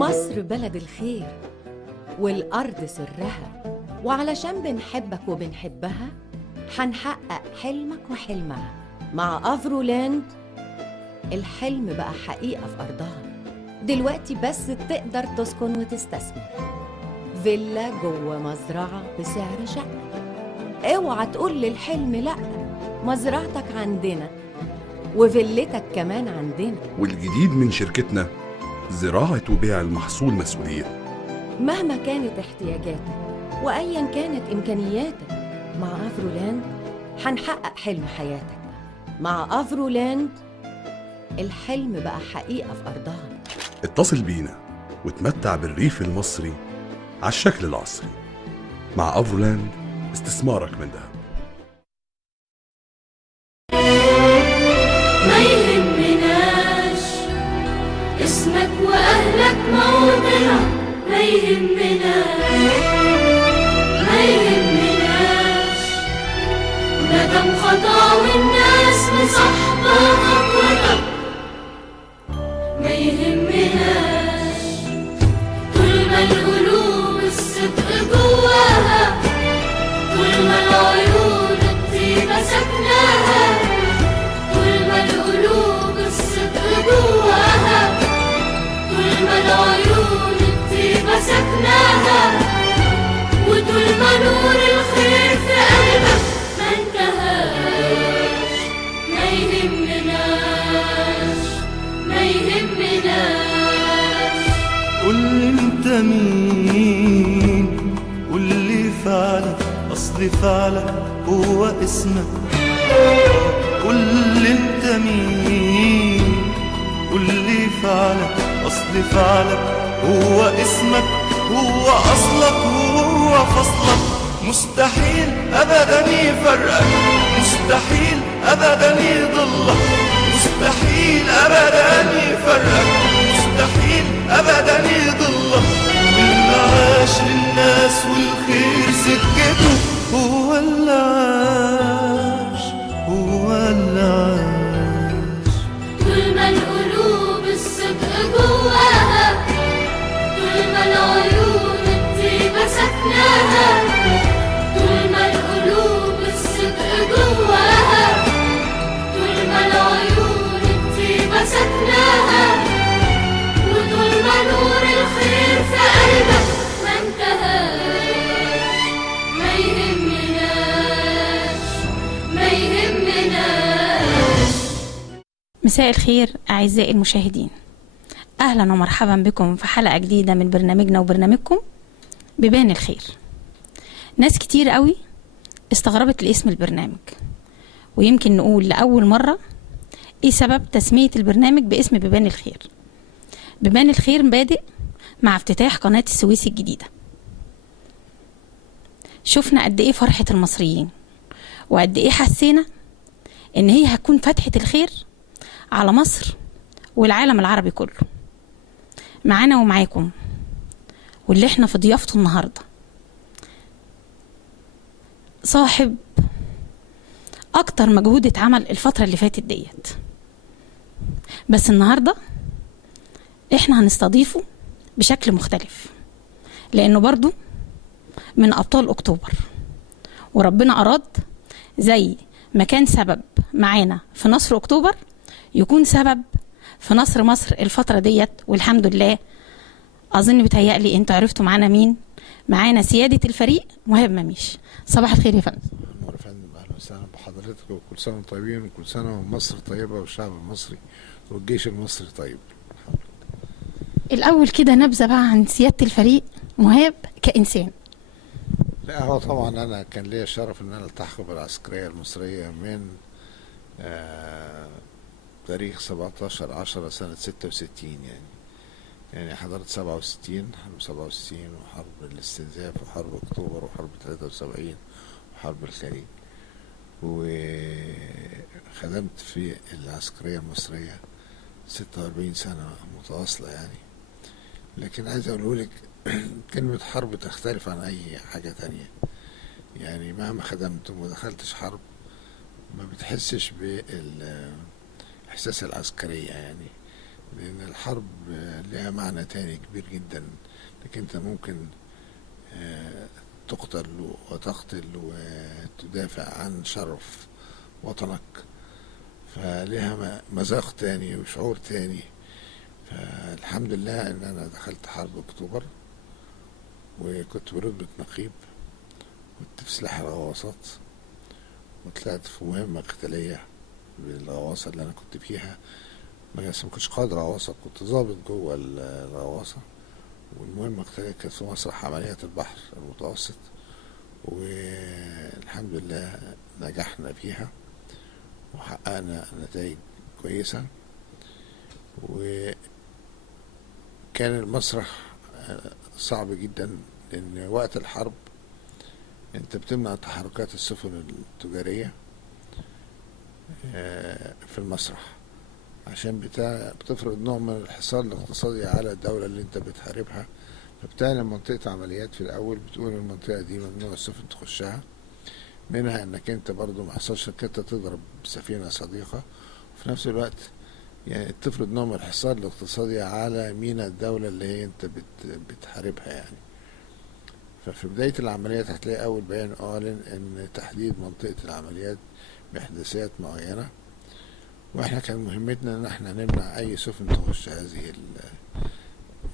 مصر بلد الخير والأرض سرها، وعلشان بنحبك وبنحبها هنحقق حلمك وحلمها. مع أفرولاند الحلم بقى حقيقة في أرضها. دلوقتي بس تقدر تسكن وتستثمر فيلا جوه مزرعة بسعر شقة. اوعى تقول للحلم لأ، مزرعتك عندنا وفيلتك كمان عندنا. والجديد من شركتنا زراعة وبيع المحصول مسؤولية. مهما كانت احتياجاتك وأيا كانت إمكانياتك، مع أفرولاند هنحقق حلم حياتك. مع أفرولاند الحلم بقى حقيقة في أرضها. اتصل بينا وتمتع بالريف المصري على الشكل العصري. مع أفرولاند استثمارك من ذهب. ما يهمناش اسمك وأهلك موضع، ما يهمناش مادام خطا والناس مصاحبة خطوتك. ما يهمناش طول ما القلوب الصدق جواها، طول ما العيون الطيبة سكناها، طول ما القلوب الصدق جواها، طول ما العيون الطيبة سكناها، وطول ما نور الخير في قلبك ما انتهاش. ما يهمناش قول انت مين، قول لي فعلك اصل فعلك هو اسمك. قول انت مين، قول لي فعلك اصل فعلك هو اسمك، هو اصلك هو فصلك. مستحيل ابدا يفرقك، مستحيل ابدا يضلك، مستحيل ابدا يفرقك، مستحيل ابدا يضلك. اللي عاش للناس والخير سكته هو اللي عاش، هو اللي عاش. طول ما القلوب الصدق جواها، طول ما العيون الطيبة سكناها، طول ما القلوب الصدق جواها، طول ما العيون الطيبة سكناها، وطول ما نور الخير في قلبك ما انتهاش. ما يهمناش. مساء الخير أعزائي المشاهدين، أهلا ومرحبا بكم في حلقة جديدة من برنامجنا وبرنامجكم بيبان الخير. ناس كتير قوي استغربت لاسم البرنامج، ويمكن نقول لأول مرة إيه سبب تسمية البرنامج باسم بيبان الخير. بيبان الخير بادئ مع افتتاح قناة السويس الجديدة. شفنا قد إيه فرحة المصريين، وقد إيه حسينا إن هي هتكون فتحة الخير على مصر والعالم العربي كله. معانا ومعاكم واللي احنا في ضيافته النهاردة صاحب اكتر مجهود اتعمل الفترة اللي فاتت ديت، بس النهاردة احنا هنستضيفه بشكل مختلف، لانه برضو من ابطال اكتوبر، وربنا اراد زي ما كان سبب معانا في نصر اكتوبر يكون سبب في نصر مصر الفترة ديت. والحمد لله اظن بتهيألي انتوا عرفتوا معانا مين. معانا سيادة الفريق مهاب مميش. صباح الخير يا فندم. نور يا فندم، اهلا وسهلا بحضرتك، وكل سنه وانتم طيبين، وكل سنه ومصر طيبه والشعب المصري والجيش المصري طيب. الاول كده نبذة بقى عن سيادة الفريق مهاب كإنسان. لا، هو طبعا انا كان ليا الشرف ان انا التحق بالعسكريه المصريه من تاريخ 17/10 سنه 66. يعني حضرت 67 حرب 67 وحرب الاستنزاف وحرب اكتوبر وحرب 73 وحرب الخليج، وخدمت في العسكرية المصرية 46 سنة متواصلة يعني. لكن عايز اقوله لك كلمة حرب تختلف عن اي حاجة تانية. يعني مهما خدمت وما دخلتش حرب ما بتحسش بالاحساس العسكرية. يعني لأن الحرب لها معنى تاني كبير جدا، انك انت ممكن تقتل وتقتل وتدافع عن شرف وطنك، فلها مذاق تاني وشعور تاني. فالحمد لله ان انا دخلت حرب اكتوبر، وكنت برتبة نقيب، كنت في سلاح الغواصات، وطلعت في مهمة قتالية بالغواصة اللي انا كنت فيها. ما كنتش قائد غواصة، كنت ضابط جوه الغواصة، والمهمة القتالية كانت في مسرح عمليات البحر المتوسط، والحمد لله نجحنا فيها وحققنا نتائج كويسة. وكان المسرح صعب جدا، لأن وقت الحرب انت بتمنع تحركات السفن التجارية في المسرح، عشان بتفرض نوع من الحصار الاقتصادي على الدولة اللي انت بتحاربها. فبتعمل منطقة عمليات في الأول، بتقول المنطقة دي ممنوع السفن تخشها، منها انك انت برضو ما حصلش انك انت تضرب سفينة صديقة، وفي نفس الوقت يعني تفرض نوع من الحصار الاقتصادي على ميناء الدولة اللي هي انت بتحاربها يعني. ففي بداية العمليات هتلاقي أول بيان أعلن إن تحديد منطقة العمليات بإحداثيات معينة، وإحنا كان مهمتنا إن إحنا نمنع أي سفن تخش هذه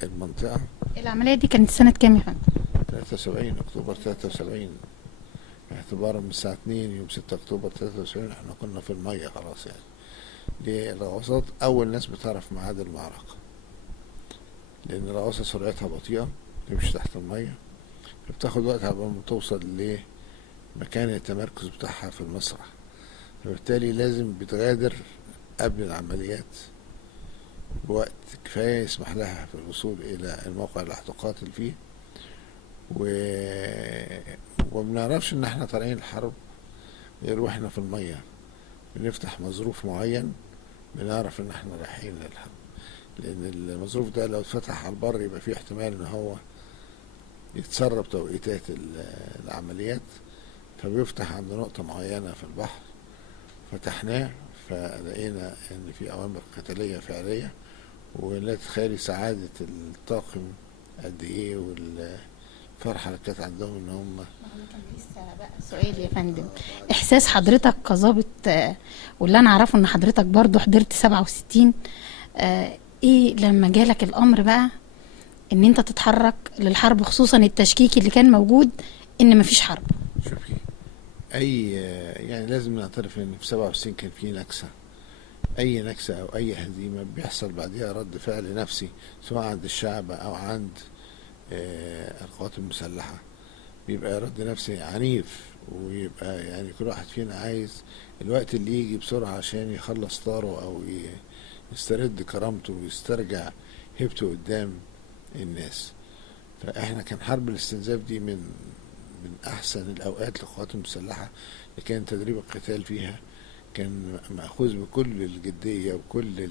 المنطقة. العملية دي كانت سنة كام يا فندم؟ 73 أكتوبر 73، اعتبارا من الساعة 2 يوم 6 أكتوبر 73 إحنا كنا في المية خلاص يعني. دي الغواصات أول ناس بتعرف ميعاد المعركة، لأن الغواصة سرعتها بطيئة، تمشي تحت المية، بتاخد وقت قبل ما توصل لمكان التمركز بتاعها في المسرح، فبالتالي لازم بتغادر قبل العمليات بوقت كفاية يسمح لها في الوصول إلى الموقع اللي هتقاتل فيه. ومنعرفش إن احنا طالعين الحرب غير واحنا في المية، بنفتح مظروف معين بنعرف إن احنا رايحين للحرب، لأن المظروف ده لو اتفتح على البر يبقى فيه احتمال إن هو يتسرب توقيتات العمليات، فبيفتح عند نقطة معينة في البحر. فتحناه فلقينا ان في اوامر قتالية فعلية، ولا تتخيلي سعادة الطاقم قد ايه والفرحة اللي كانت عندهم ان هم. كان لسه بقى سؤال يا فندم، احساس حضرتك كظابط، واللي انا اعرفه ان حضرتك برضو حضرت 67، ايه لما جالك الامر بقى ان انت تتحرك للحرب، خصوصا التشكيك اللي كان موجود ان مفيش حرب؟ شوفي، يعني لازم نعترف ان في 67 كان في نكسة. اي نكسة او اي هزيمة بيحصل بعدها رد فعل نفسي، سواء عند الشعب او عند القوات المسلحة، بيبقى رد نفسي عنيف، ويبقى يعني كل واحد فينا عايز الوقت اللي يجي بسرعة عشان يخلص طاره او يسترد كرامته ويسترجع هيبته قدام الناس. فاحنا كان حرب الاستنزاف دي من احسن الاوقات للقوات المسلحة، اللي كان تدريب القتال فيها كان مأخوذ بكل الجدية وكل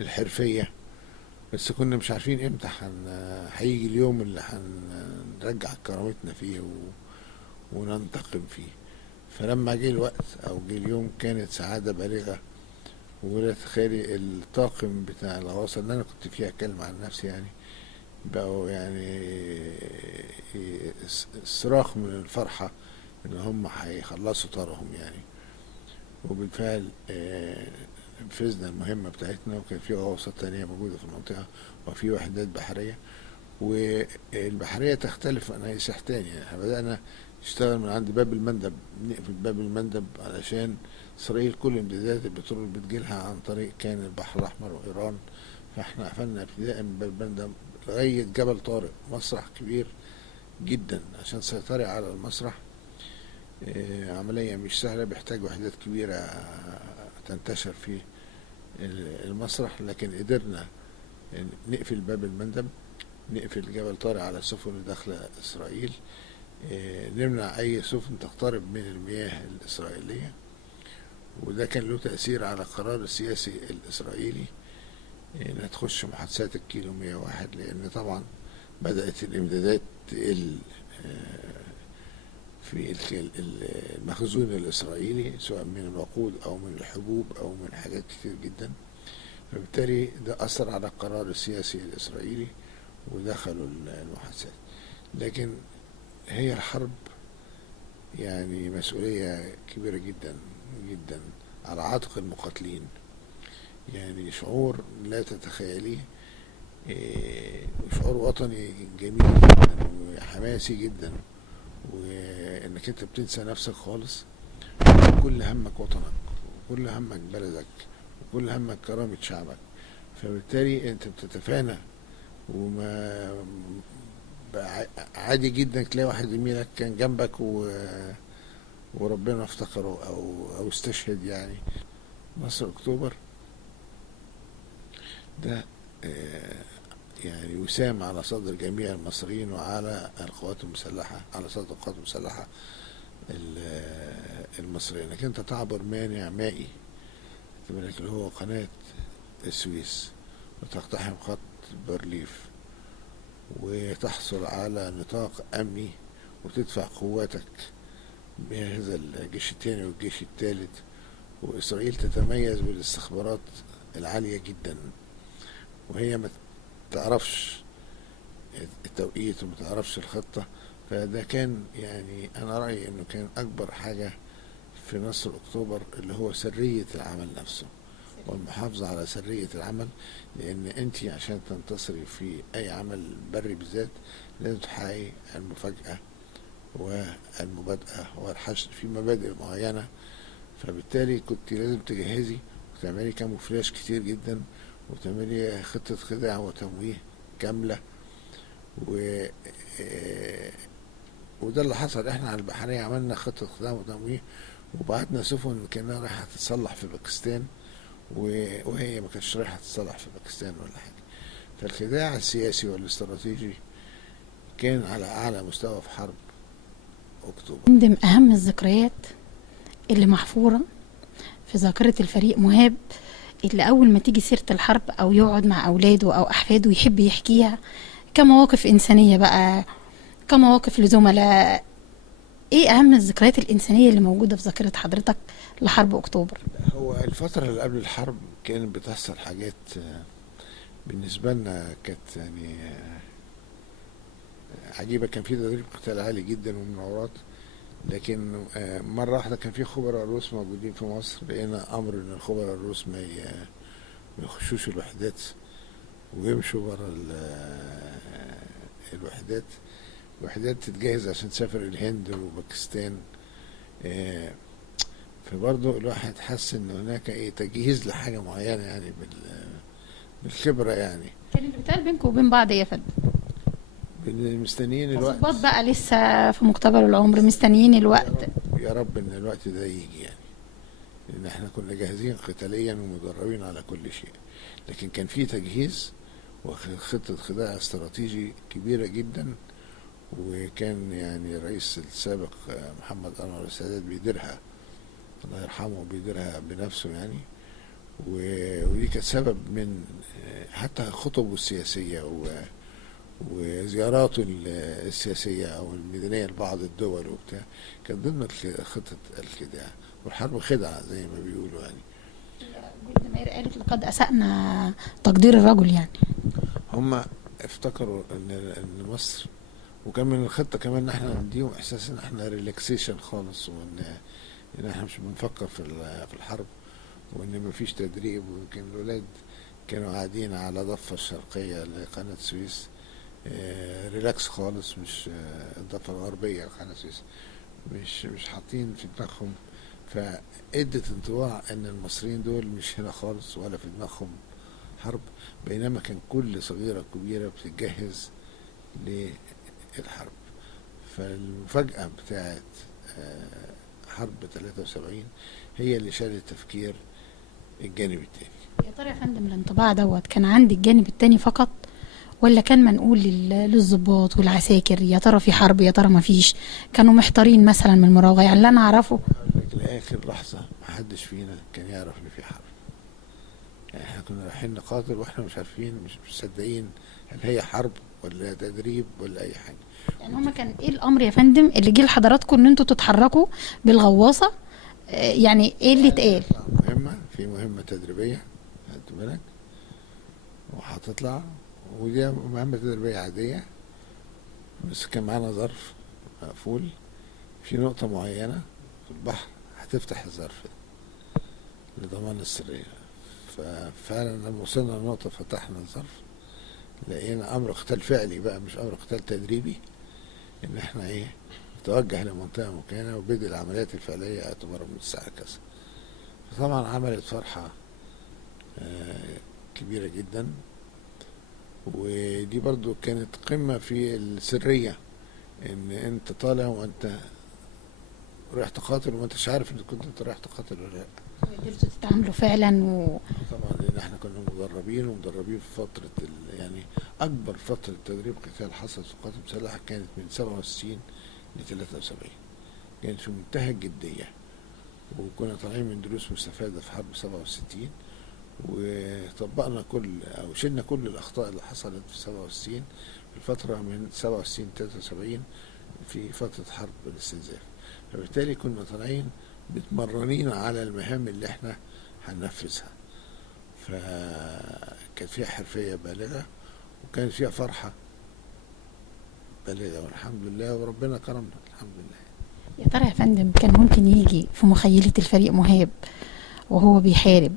الحرفية، بس كنا مش عارفين امتى هيجي اليوم اللي هنرجع كرامتنا فيه وننتقم فيه. فلما جه الوقت او جه اليوم كانت سعادة بالغة. ولا تخيلي الطاقم بتاع الغواصة اللي انا كنت فيها، اتكلم عن نفسي يعني، بقوا يعني صراخ من الفرحة ان هم هيخلصوا طارهم يعني. وبالفعل نفذنا المهمة بتاعتنا، وكان في غواصات تانية موجودة في المنطقة وفي وحدات بحرية. والبحرية تختلف عن أي سلاح تاني يعني. احنا بدأنا نشتغل من عند باب المندب، نقفل باب المندب علشان إسرائيل كل امتدادات البترول بتجيلها عن طريق كان البحر الأحمر وإيران. فاحنا قفلنا ابتداء من باب المندب لغاية جبل طارق، مسرح كبير جدا. عشان تسيطري على المسرح عملية مش سهلة، بيحتاج وحدات كبيرة تنتشر في المسرح. لكن قدرنا نقفل باب المندب، نقفل جبل طارق على السفن اللي داخلة إسرائيل، نمنع أي سفن تقترب من المياه الإسرائيلية. وده كان له تأثير على القرار السياسي الإسرائيلي إنها تخش محادثات الكيلو 101، لأن طبعا بدأت الإمدادات تقل في المخزون الإسرائيلي، سواء من الوقود أو من الحبوب أو من حاجات كتير جدا. فبالتالي ده أثر على القرار السياسي الإسرائيلي ودخلوا المحادثات. لكن هي الحرب يعني مسؤولية كبيرة جدا جدا على عاتق المقاتلين، يعني شعور لا تتخيليه، شعور وطني جميل جدا وحماسي جدا، وانك انت بتنسى نفسك خالص، كل همك وطنك وكل همك بلدك وكل همك كرامة شعبك. فبالتالي انت بتتفانى، وما عادي جدا تلاقي واحد زميلك كان جنبك وربنا افتكره او استشهد. يعني مصر اكتوبر ده يعني وسام على صدر جميع المصريين وعلى القوات المسلحة، على صدر القوات المسلحة المصرية، انك انت تعبر مانع مائي اللي هو قناة السويس وتقتحم خط بارليف وتحصل على نطاق امني وتدفع قواتك بهذا الجيش الثاني والجيش الثالث، واسرائيل تتميز بالاستخبارات العالية جدا، وهي ما تعرفش التوقيت وما تعرفش الخطة. فده كان يعني انا رأيي انه كان اكبر حاجة في نصر اكتوبر اللي هو سرية العمل نفسه والمحافظة على سرية العمل، لان انت عشان تنتصري في اي عمل بري بالذات لازم تحققي المفاجأة والمبادئة والحشد في مبادئ معينة. فبالتالي كنت لازم تجهزي وتعملي كاموفلاج كتير جدا وتعملي خطة خداع وتمويه كاملة، وده اللي حصل. احنا على البحرية عملنا خطة خداع وتمويه وبعتنا سفن كأنها رايحة تتصلح في باكستان، وهي ما كانتش رايحة تتصلح في باكستان ولا حاجة. فالخداع السياسي والاستراتيجي كان على أعلى مستوى في حرب أكتوبر. من أهم الذكريات اللي محفورة في ذاكرة الفريق مهاب، اللي أول ما تيجي سيرة الحرب أو يقعد مع أولاده أو أحفاده يحب يحكيها كمواقف إنسانية بقى، كمواقف لزملاء. إيه أهم الذكريات الإنسانية اللي موجودة في ذاكرة حضرتك لحرب أكتوبر؟ هو الفترة اللي قبل الحرب كانت بتحصل حاجات بالنسبة لنا كانت يعني عجيبة. كان في تدريب قتال عالي جدا ومناورات، لكن مرة واحدة كان في خبراء روس موجودين في مصر، لقينا أمر إن الخبراء الروس ما يخشوش الوحدات ويمشوا برا الوحدات تتجهز عشان تسافر الهند وباكستان. فبرضه الواحد حس إن هناك تجهيز لحاجة معينة يعني بالخبرة. يعني كانت بتقال بينكم وبين بعض يا فندم؟ مستنيين الوقت. الضباط بقى لسه في مقتبل العمر مستنيين الوقت. يا رب ان الوقت ده يجي، يعني لان احنا كنا جاهزين قتاليا ومدربين على كل شيء، لكن كان في تجهيز وخطة خداع استراتيجي كبيرة جدا، وكان يعني الرئيس السابق محمد أنور السادات بيديرها الله يرحمه، بيديرها بنفسه يعني. ودي كانت سبب من حتى خطبه السياسية وزياراته السياسية أو الميدانية لبعض الدول وبتاع، كان ضمن خطة الخداع، والحرب خدعة زي ما بيقولوا يعني. جولدا مائر قالت لقد أسأنا تقدير الرجل، يعني هم افتكروا ان مصر، وكان من الخطة كمان ان احنا نديهم احساس ان احنا ريلاكسيشن خالص، وان احنا مش بنفكر في الحرب، وان مفيش تدريب. ويمكن الولاد كانوا قاعدين على ضفة الشرقية لقناة السويس ريلاكس خالص، مش الضفة الغربية لقناة السويس، مش حاطين في دماغهم. فادت انطباع ان المصريين دول مش هنا خالص ولا في دماغهم حرب، بينما كان كل صغيرة كبيرة بتتجهز للحرب. فالمفاجأة بتاعت حرب 73 هي اللي شالت تفكير الجانب التاني. يا ترى يا فندم الانطباع دوت كان عند الجانب التاني فقط، ولا كان منقول للضباط والعساكر يا ترى في حرب يا ترى ما فيش؟ كانوا محتارين مثلا من المراوغة؟ يعني اللي انا اعرفه لاخر لحظة محدش فينا كان يعرف ان في حرب. يعني احنا كنا رايحين نقاتل واحنا مش عارفين، مش مصدقين هل هي حرب ولا تدريب ولا اي حاجة. يعني هما كان ايه الامر يا فندم اللي جه لحضراتكم ان انتوا تتحركوا بالغواصة؟ يعني ايه اللي اتقال؟ في مهمة تدريبية خدت بالك، وهتطلع، ودي مهمة تدريبية عادية، بس كان معانا ظرف مقفول في نقطة معينة في البحر هتفتح الظرف ده لضمان السرية. ففعلا لما وصلنا لنقطة فتحنا الظرف لقينا أمر قتال فعلي بقى، مش أمر قتال تدريبي، إن إحنا نتوجه لمنطقة مكانة وبدء العمليات الفعلية اعتبارا من الساعة كذا. فطبعا عملت فرحة كبيرة جدا، ودي برضو كانت قمة في السرية، إن أنت طالع وأنت رايح تقاتل وما أنتش عارف إن كنت رايح تقاتل ولا لأ. قدرتوا تتعاملوا فعلا طبعا لان احنا كنا مدربين في فتره يعني اكبر فتره تدريب قتال حصلت في القوات المسلحه كانت من 67 ل 73، كانت في منتهى الجديه، وكنا طالعين من دروس مستفاده في حرب 67، وطبقنا شلنا كل الاخطاء اللي حصلت في 67 في الفتره من 67 ل 73 في فتره حرب الاستنزاف. فبالتالي كنا طالعين متمرنين على المهام اللي احنا هننفذها، فكانت فيها حرفية بالغة وكانت فيها فرحة بالغة، والحمد لله وربنا كرمنا الحمد لله. يا ترى يا فندم كان ممكن يجي في مخيلة الفريق مهاب وهو بيحارب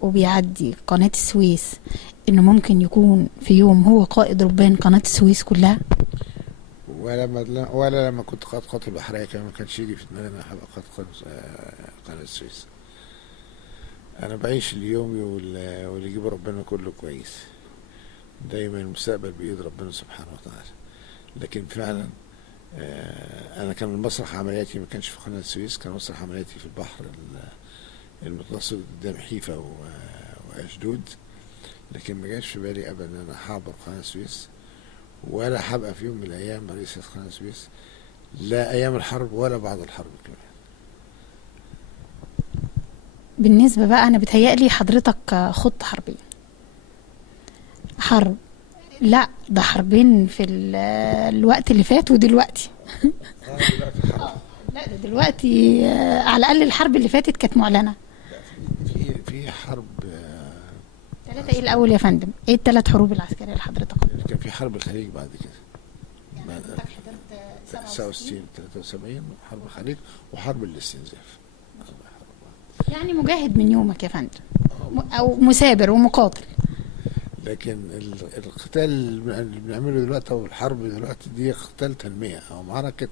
وبيعدي قناة السويس انه ممكن يكون في يوم هو قائد ربان قناة السويس كلها؟ ولا لما كنت قائد قوات البحرية كمان ما كانش يجي في دماغي انا هبقى قائد قناة السويس. انا بعيش اليوم واللي يجيب ربنا كله كويس، دايما المستقبل بايد ربنا سبحانه وتعالى. لكن فعلا انا كان مسرح عملياتي ما كانش في قناة السويس، كان مسرح عملياتي في البحر المتوسط قدام حيفا واشدود، لكن ما جاش في بالي ابدا ان انا هعبر قناة السويس، ولا هبقى في يوم من الايام رئيس قناة السويس، لا ايام الحرب ولا بعد الحرب كمان. بالنسبة بقى أنا بتهيألي حضرتك خط حربين، حرب لا ده حربين في الوقت اللي فات ودلوقتي. لا ده دلوقتي على الأقل الحرب اللي فاتت كانت معلنة. في حرب 3 ايه الأول يا فندم؟ ايه ال3 حروب العسكرية اللي حضرتك؟ كان في حرب الخليج بعد كده، يعني حضرتك حضرت 67 73 حرب الخليج وحرب الاستنزاف. يعني مجاهد من يومك يا فندم، او مثابر ومقاتل. لكن القتال اللي بنعمله دلوقتي او الحرب دلوقتي دي قتال تنمية او معركة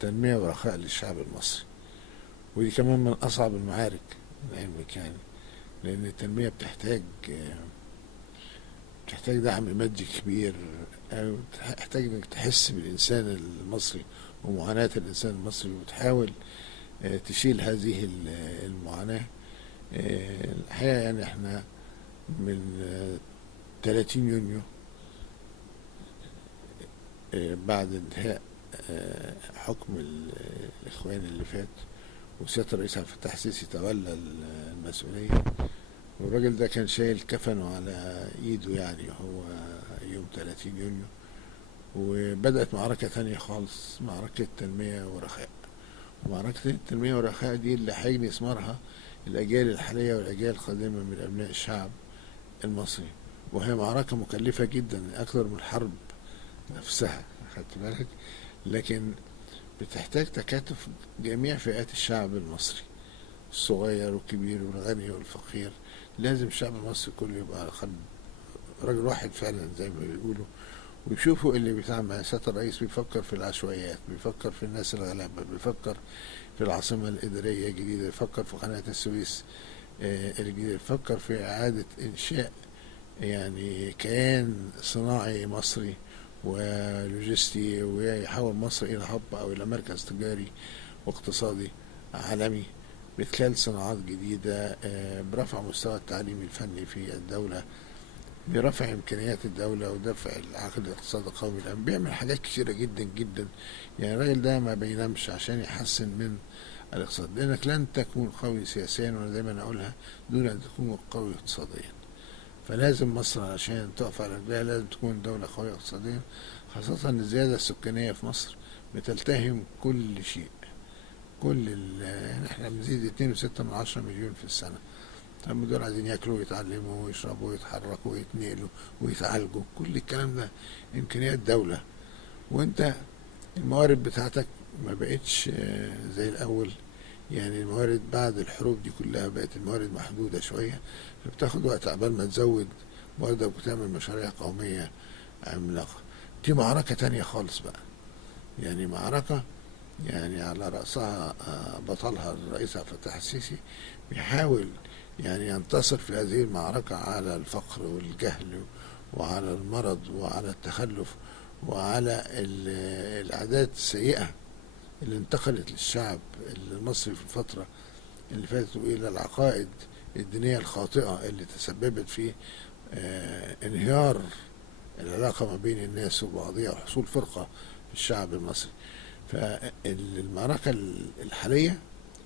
تنمية ورخاء للشعب المصري، ودي كمان من اصعب المعارك لعلمك، يعني لان التنمية بتحتاج دعم مادي كبير، تحتاج انك تحس بالانسان المصري ومعاناة الانسان المصري وتحاول تشيل هذه المعاناة. الحقيقة يعني احنا من 30 يونيو بعد انتهاء حكم الاخوان اللي فات وسيادة الرئيس عبد الفتاح السيسي تولى المسؤولية، والراجل ده كان شايل كفنه على ايده، يعني هو يوم 30 يونيو، وبدأت معركة تانية خالص، معركة تنمية ورخاء. ومعركة التنمية والرخاء دي اللي هيجني ثمارها الأجيال الحالية والأجيال القادمة من أبناء الشعب المصري، وهي معركة مكلفة جدا أكثر من الحرب نفسها، خدت بالك، لكن بتحتاج تكاتف جميع فئات الشعب المصري، الصغير والكبير والغني والفقير. لازم الشعب المصري كله يبقى على قلب رجل واحد فعلا زي ما بيقولوا، ويشوفوا اللي بيتعمل. سيادة الرئيس بيفكر في العشوائيات، بيفكر في الناس الغلابة، بيفكر في العاصمة الإدارية الجديدة، بيفكر في قناة السويس الجديدة، بيفكر في إعادة إنشاء يعني كيان صناعي مصري ولوجستي، ويحول مصر إلى هب أو إلى مركز تجاري واقتصادي عالمي بخلال صناعات جديدة، برفع مستوى التعليم الفني في الدولة، برفع إمكانيات الدولة ودفع العقد الاقتصادي القومي الآن. بيعمل حاجات كثيرة جدا جدا، يعني الراجل ده ما بينامش عشان يحسن من الاقتصاد، لأنك لن تكون قوي سياسيا، وأنا دايما أقولها، دون أن تكون قوي اقتصاديا. فلازم مصر عشان تقف على رجلها لازم تكون دولة قوية اقتصاديا، خاصة أن الزيادة السكانية في مصر بتلتهم كل شيء، يعني احنا بنزيد 2.6 مليون في السنة، طب دول عايزين ياكلوا ويتعلموا ويشربوا ويتحركوا ويتنقلوا ويتعالجوا، كل الكلام ده امكانيات دولة. وانت الموارد بتاعتك ما بقتش زي الاول، يعني الموارد بعد الحروب دي كلها بقت الموارد محدودة شوية، فبتاخد وقت عبال ما تزود مواردك وتعمل مشاريع قومية عملاقة. دي معركة تانية خالص بقى، يعني معركة يعني على رأسها بطلها الرئيس عبد الفتاح السيسي، بيحاول يعني ينتصر في هذه المعركة على الفقر والجهل وعلى المرض وعلى التخلف وعلى العادات السيئة اللي انتقلت للشعب المصري في الفترة اللي فاتت، وإلى العقائد الدينية الخاطئة اللي تسببت في انهيار العلاقة ما بين الناس وبعضها وحصول فرقة في الشعب المصري. فالمعركة الحالية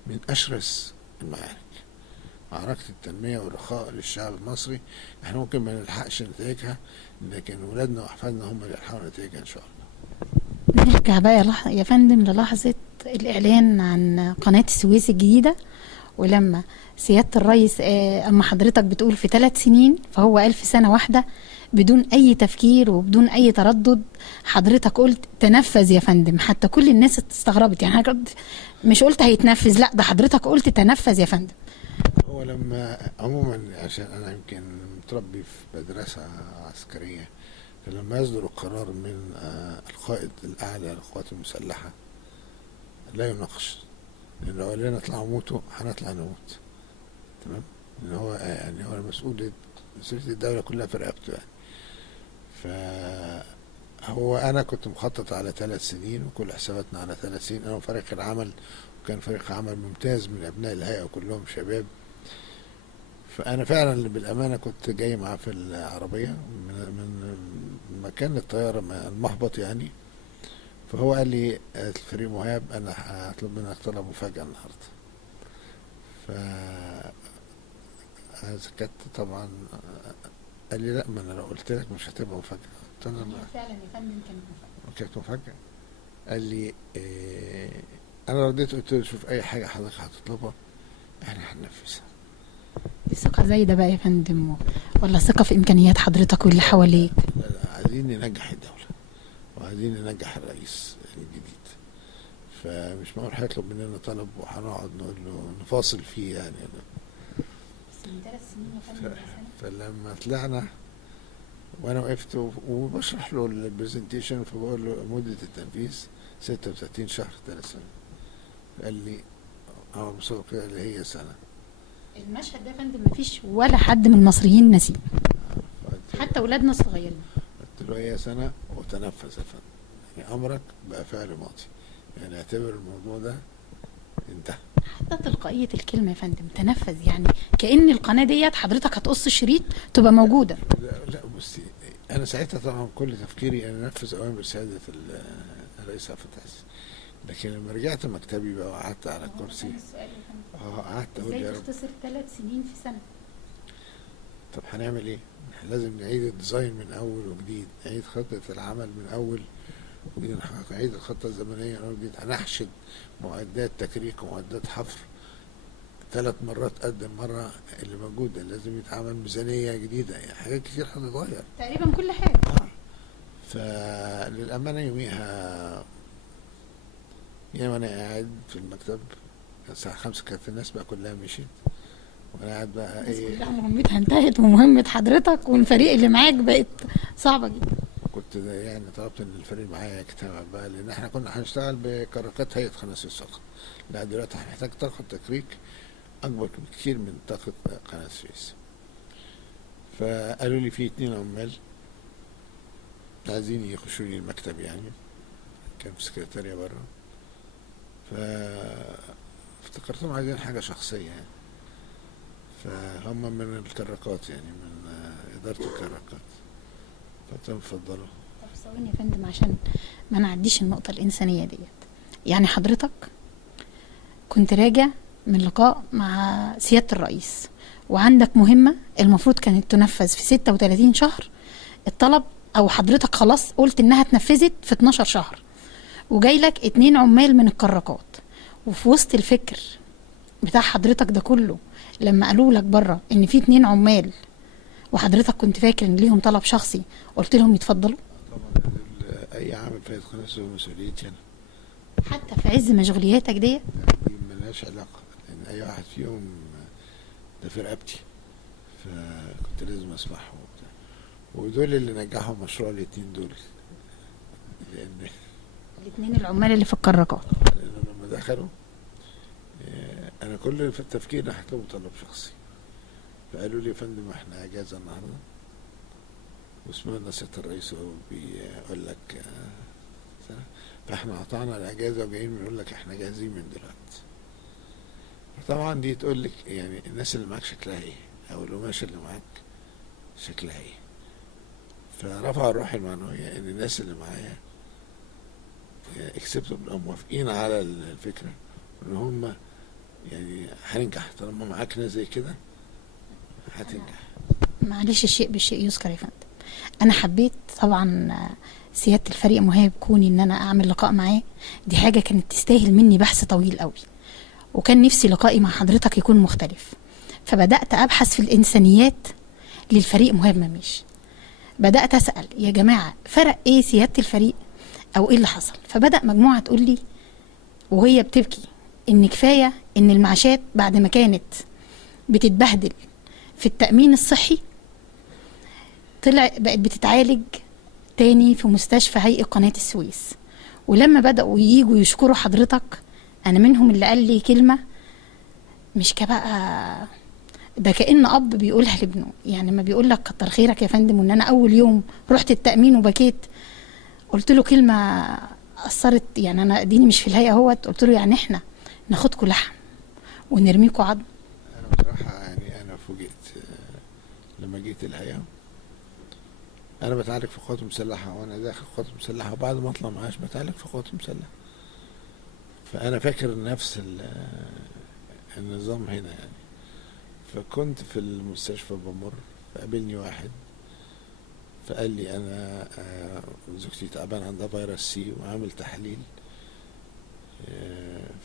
من أشرس المعارك، معركة التنمية والرخاء للشعب المصري. احنا ممكن ما نلحقش نتائجها، لكن ولادنا وأحفادنا هم اللي يلحقوا نتائجها إن شاء الله. نرجع بقى يا فندم للحظة الإعلان عن قناة السويس الجديدة، ولما سيادة الرئيس أما حضرتك بتقول في 3 سنين، فهو قال في سنة واحدة بدون أي تفكير وبدون أي تردد. حضرتك قلت تنفذ يا فندم، حتى كل الناس استغربت، يعني مش قلت هيتنفذ، لا ده حضرتك قلت تنفذ يا فندم. هو لما عموما عشان أنا يمكن متربي في مدرسة عسكرية، فلما يصدر القرار من القائد الأعلى للقوات المسلحة لا يناقش، لأن لو قال لنا اطلعوا موتوا هنطلع نموت، تمام؟ لأن هو يعني هو مسؤولية الدولة كلها في رقبته يعني. فهو أنا كنت مخطط على 3 سنين وكل حساباتنا على 3 سنين، أنا وفريق العمل، وكان فريق عمل ممتاز من أبناء الهيئة وكلهم شباب. فأنا فعلا اللي بالأمانة كنت جاي معاه في العربية من مكان الطيارة المهبط يعني. فهو قال لي الفريق مهاب أنا هطلب منك طلب مفاجأة النهاردة. أنا سكت طبعا. قال لي لا، ما أنا لو قلت لك مش هتبقى مفاجأة. قلت له فعلا يا فندم كانت مفاجأة. قال لي أنا رديت قلت له شوف أي حاجة حضرتك هتطلبها إحنا هننفذها. دي ثقة زايدة بقى يا فندم، ولا ثقة في إمكانيات حضرتك واللي حواليك؟ لا، عايزين ننجح الدولة وعايزين ننجح الرئيس الجديد، فمش معقول هيطلب مننا طلب وهنقعد نقول له نفاصل فيه يعني. من 3 سنين يا فندم. فلما طلعنا وانا وقفت وبشرح له البرزنتيشن، فبقول له مدة التنفيذ 36 شهر 3 سنين. قال لي بصوت كده اللي هي سنة. المشهد ده يا فندم مفيش ولا حد من المصريين نسيه، حتى ولادنا الصغيرين. قلت له هي سنة وتنفذ يا فندم، يعني أمرك بقى فعل ماضي، يعني اعتبر الموضوع ده انتهى. حتى تلقائية الكلمة يا فندم تنفذ، يعني كأن القناة ديت حضرتك هتقص الشريط تبقى موجودة. لا بصي، أنا ساعتها طبعا كل تفكيري أن أنفذ أوامر سيادة الرئيس عبد الفتاح السيسي، لكن لما رجعت مكتبي بقى وقعدت على الكرسي قعدت أقول يا رب ازاي تختصر 3 سنين في سنة؟ طب هنعمل إيه؟ لازم نعيد الديزاين من أول وجديد، نعيد خطة العمل من أول وجديد، نعيد الخطة الزمنية من أول وجديد، هنحشد معدات تكريك ومعدات حفر 3 مرات قد المرة اللي موجودة، لازم يتعمل ميزانية جديدة، يعني حاجات كتير هتتغير تقريبا كل حاجة. فللأمانة يوميها يعني وأنا قاعد في المكتب الساعة 5 كانت الناس بقى كلها مشيت، وأنا قاعد بقى كلها مهمتها انتهت ومهمة حضرتك والفريق اللي معاك بقت صعبة جدا. كنت يعني طلبت ان الفريق معايا يجتمع بقى، لان احنا كنا هنشتغل بكراكات هيئة قناة السويس فقط. لا دلوقتي هنحتاج طاقة تكريك اكبر بكتير من طاقة قناة السويس. فقالوا لي في 2 عمال عايزين يخشوا لي المكتب، يعني كان في سكرتارية بره، فافتكرتهم عايزين حاجة شخصية يعني، فهم من الكراكات يعني من إدارة الكراكات، فقلت لهم اتفضلوا. طب ثواني يا فندم عشان ما نعديش النقطة الإنسانية ديت، يعني حضرتك كنت راجع من لقاء مع سيادة الرئيس وعندك مهمة المفروض كانت تنفذ في 36 شهر، الطلب أو حضرتك خلاص قلت إنها اتنفذت في 12 شهر، وجاي لك 2 عمال من الكراكات، وفي وسط الفكر بتاع حضرتك ده كله لما قالوا لك بره ان في 2 عمال وحضرتك كنت فاكر ان ليهم طلب شخصي قلت لهم يتفضلوا؟ طبعا اي عامل فيدخل نفسه مسؤوليتي انا. حتى في عز مشغولياتك دي؟ دي ملهاش علاقه، لان اي واحد فيهم ده في رقبتي، فكنت لازم اسمعهم وبتاع. ودول اللي نجحوا مشروع الاتنين دول، لان الاثنين العمال اللي في الكراكات. لما دخلوا انا كل في التفكير هطلب طلب شخصي، فقالوا لي يا فندم احنا اجازه النهارده وسمعنا سياده الرئيس وهو بيقول لك فاحنا قطعنا الاجازه وجايين بنقول لك احنا جاهزين من دلوقتي. طبعا دي تقول لك يعني الناس اللي معاك شكلها ايه، او القماشه اللي معاك شكلها ايه. فرفع الروح المعنويه ان الناس اللي معايا اكسبتوا موافقين على الفكره، ان هم يعني هننجح طالما معاك ناس زي كده هتنجح. معلش الشيء بالشيء يذكر يا فندم. انا حبيت طبعا سياده الفريق مهاب كوني ان انا اعمل لقاء معاه، دي حاجه كانت تستاهل مني بحث طويل قوي، وكان نفسي لقائي مع حضرتك يكون مختلف. فبدات ابحث في الانسانيات للفريق مهاب مميش. بدات اسال يا جماعه فرق ايه سياده الفريق او ايه اللي حصل؟ فبدا مجموعه تقول لي وهي بتبكي ان كفايه ان المعاشات بعد ما كانت بتتبهدل في التامين الصحي بقت بتتعالج تاني في مستشفى هيئة قناة السويس. ولما بدأوا ييجوا يشكروا حضرتك أنا منهم اللي قال لي كلمة مش كبقى ده كأن أب بيقولها لابنه، يعني ما بيقول لك كتر خيرك يا فندم. وإن أنا أول يوم رحت التأمين وبكيت قلت له كلمة أثرت، يعني أنا ديني مش في الهيئة اهوت، قلت له يعني إحنا ناخدكوا لحم ونرميكوا عظم. انا بصراحه يعني انا فوجئت لما جيت الهيئه. انا بتعالج في قوات مسلحه، وانا داخل قوات مسلحه وبعد ما اطلع معاش بتعالج في قوات مسلحه، فانا فاكر نفس النظام هنا يعني. فكنت في المستشفى بمر، فقابلني واحد فقال لي انا زوجتي تعبان عندها فيروس سي وعامل تحليل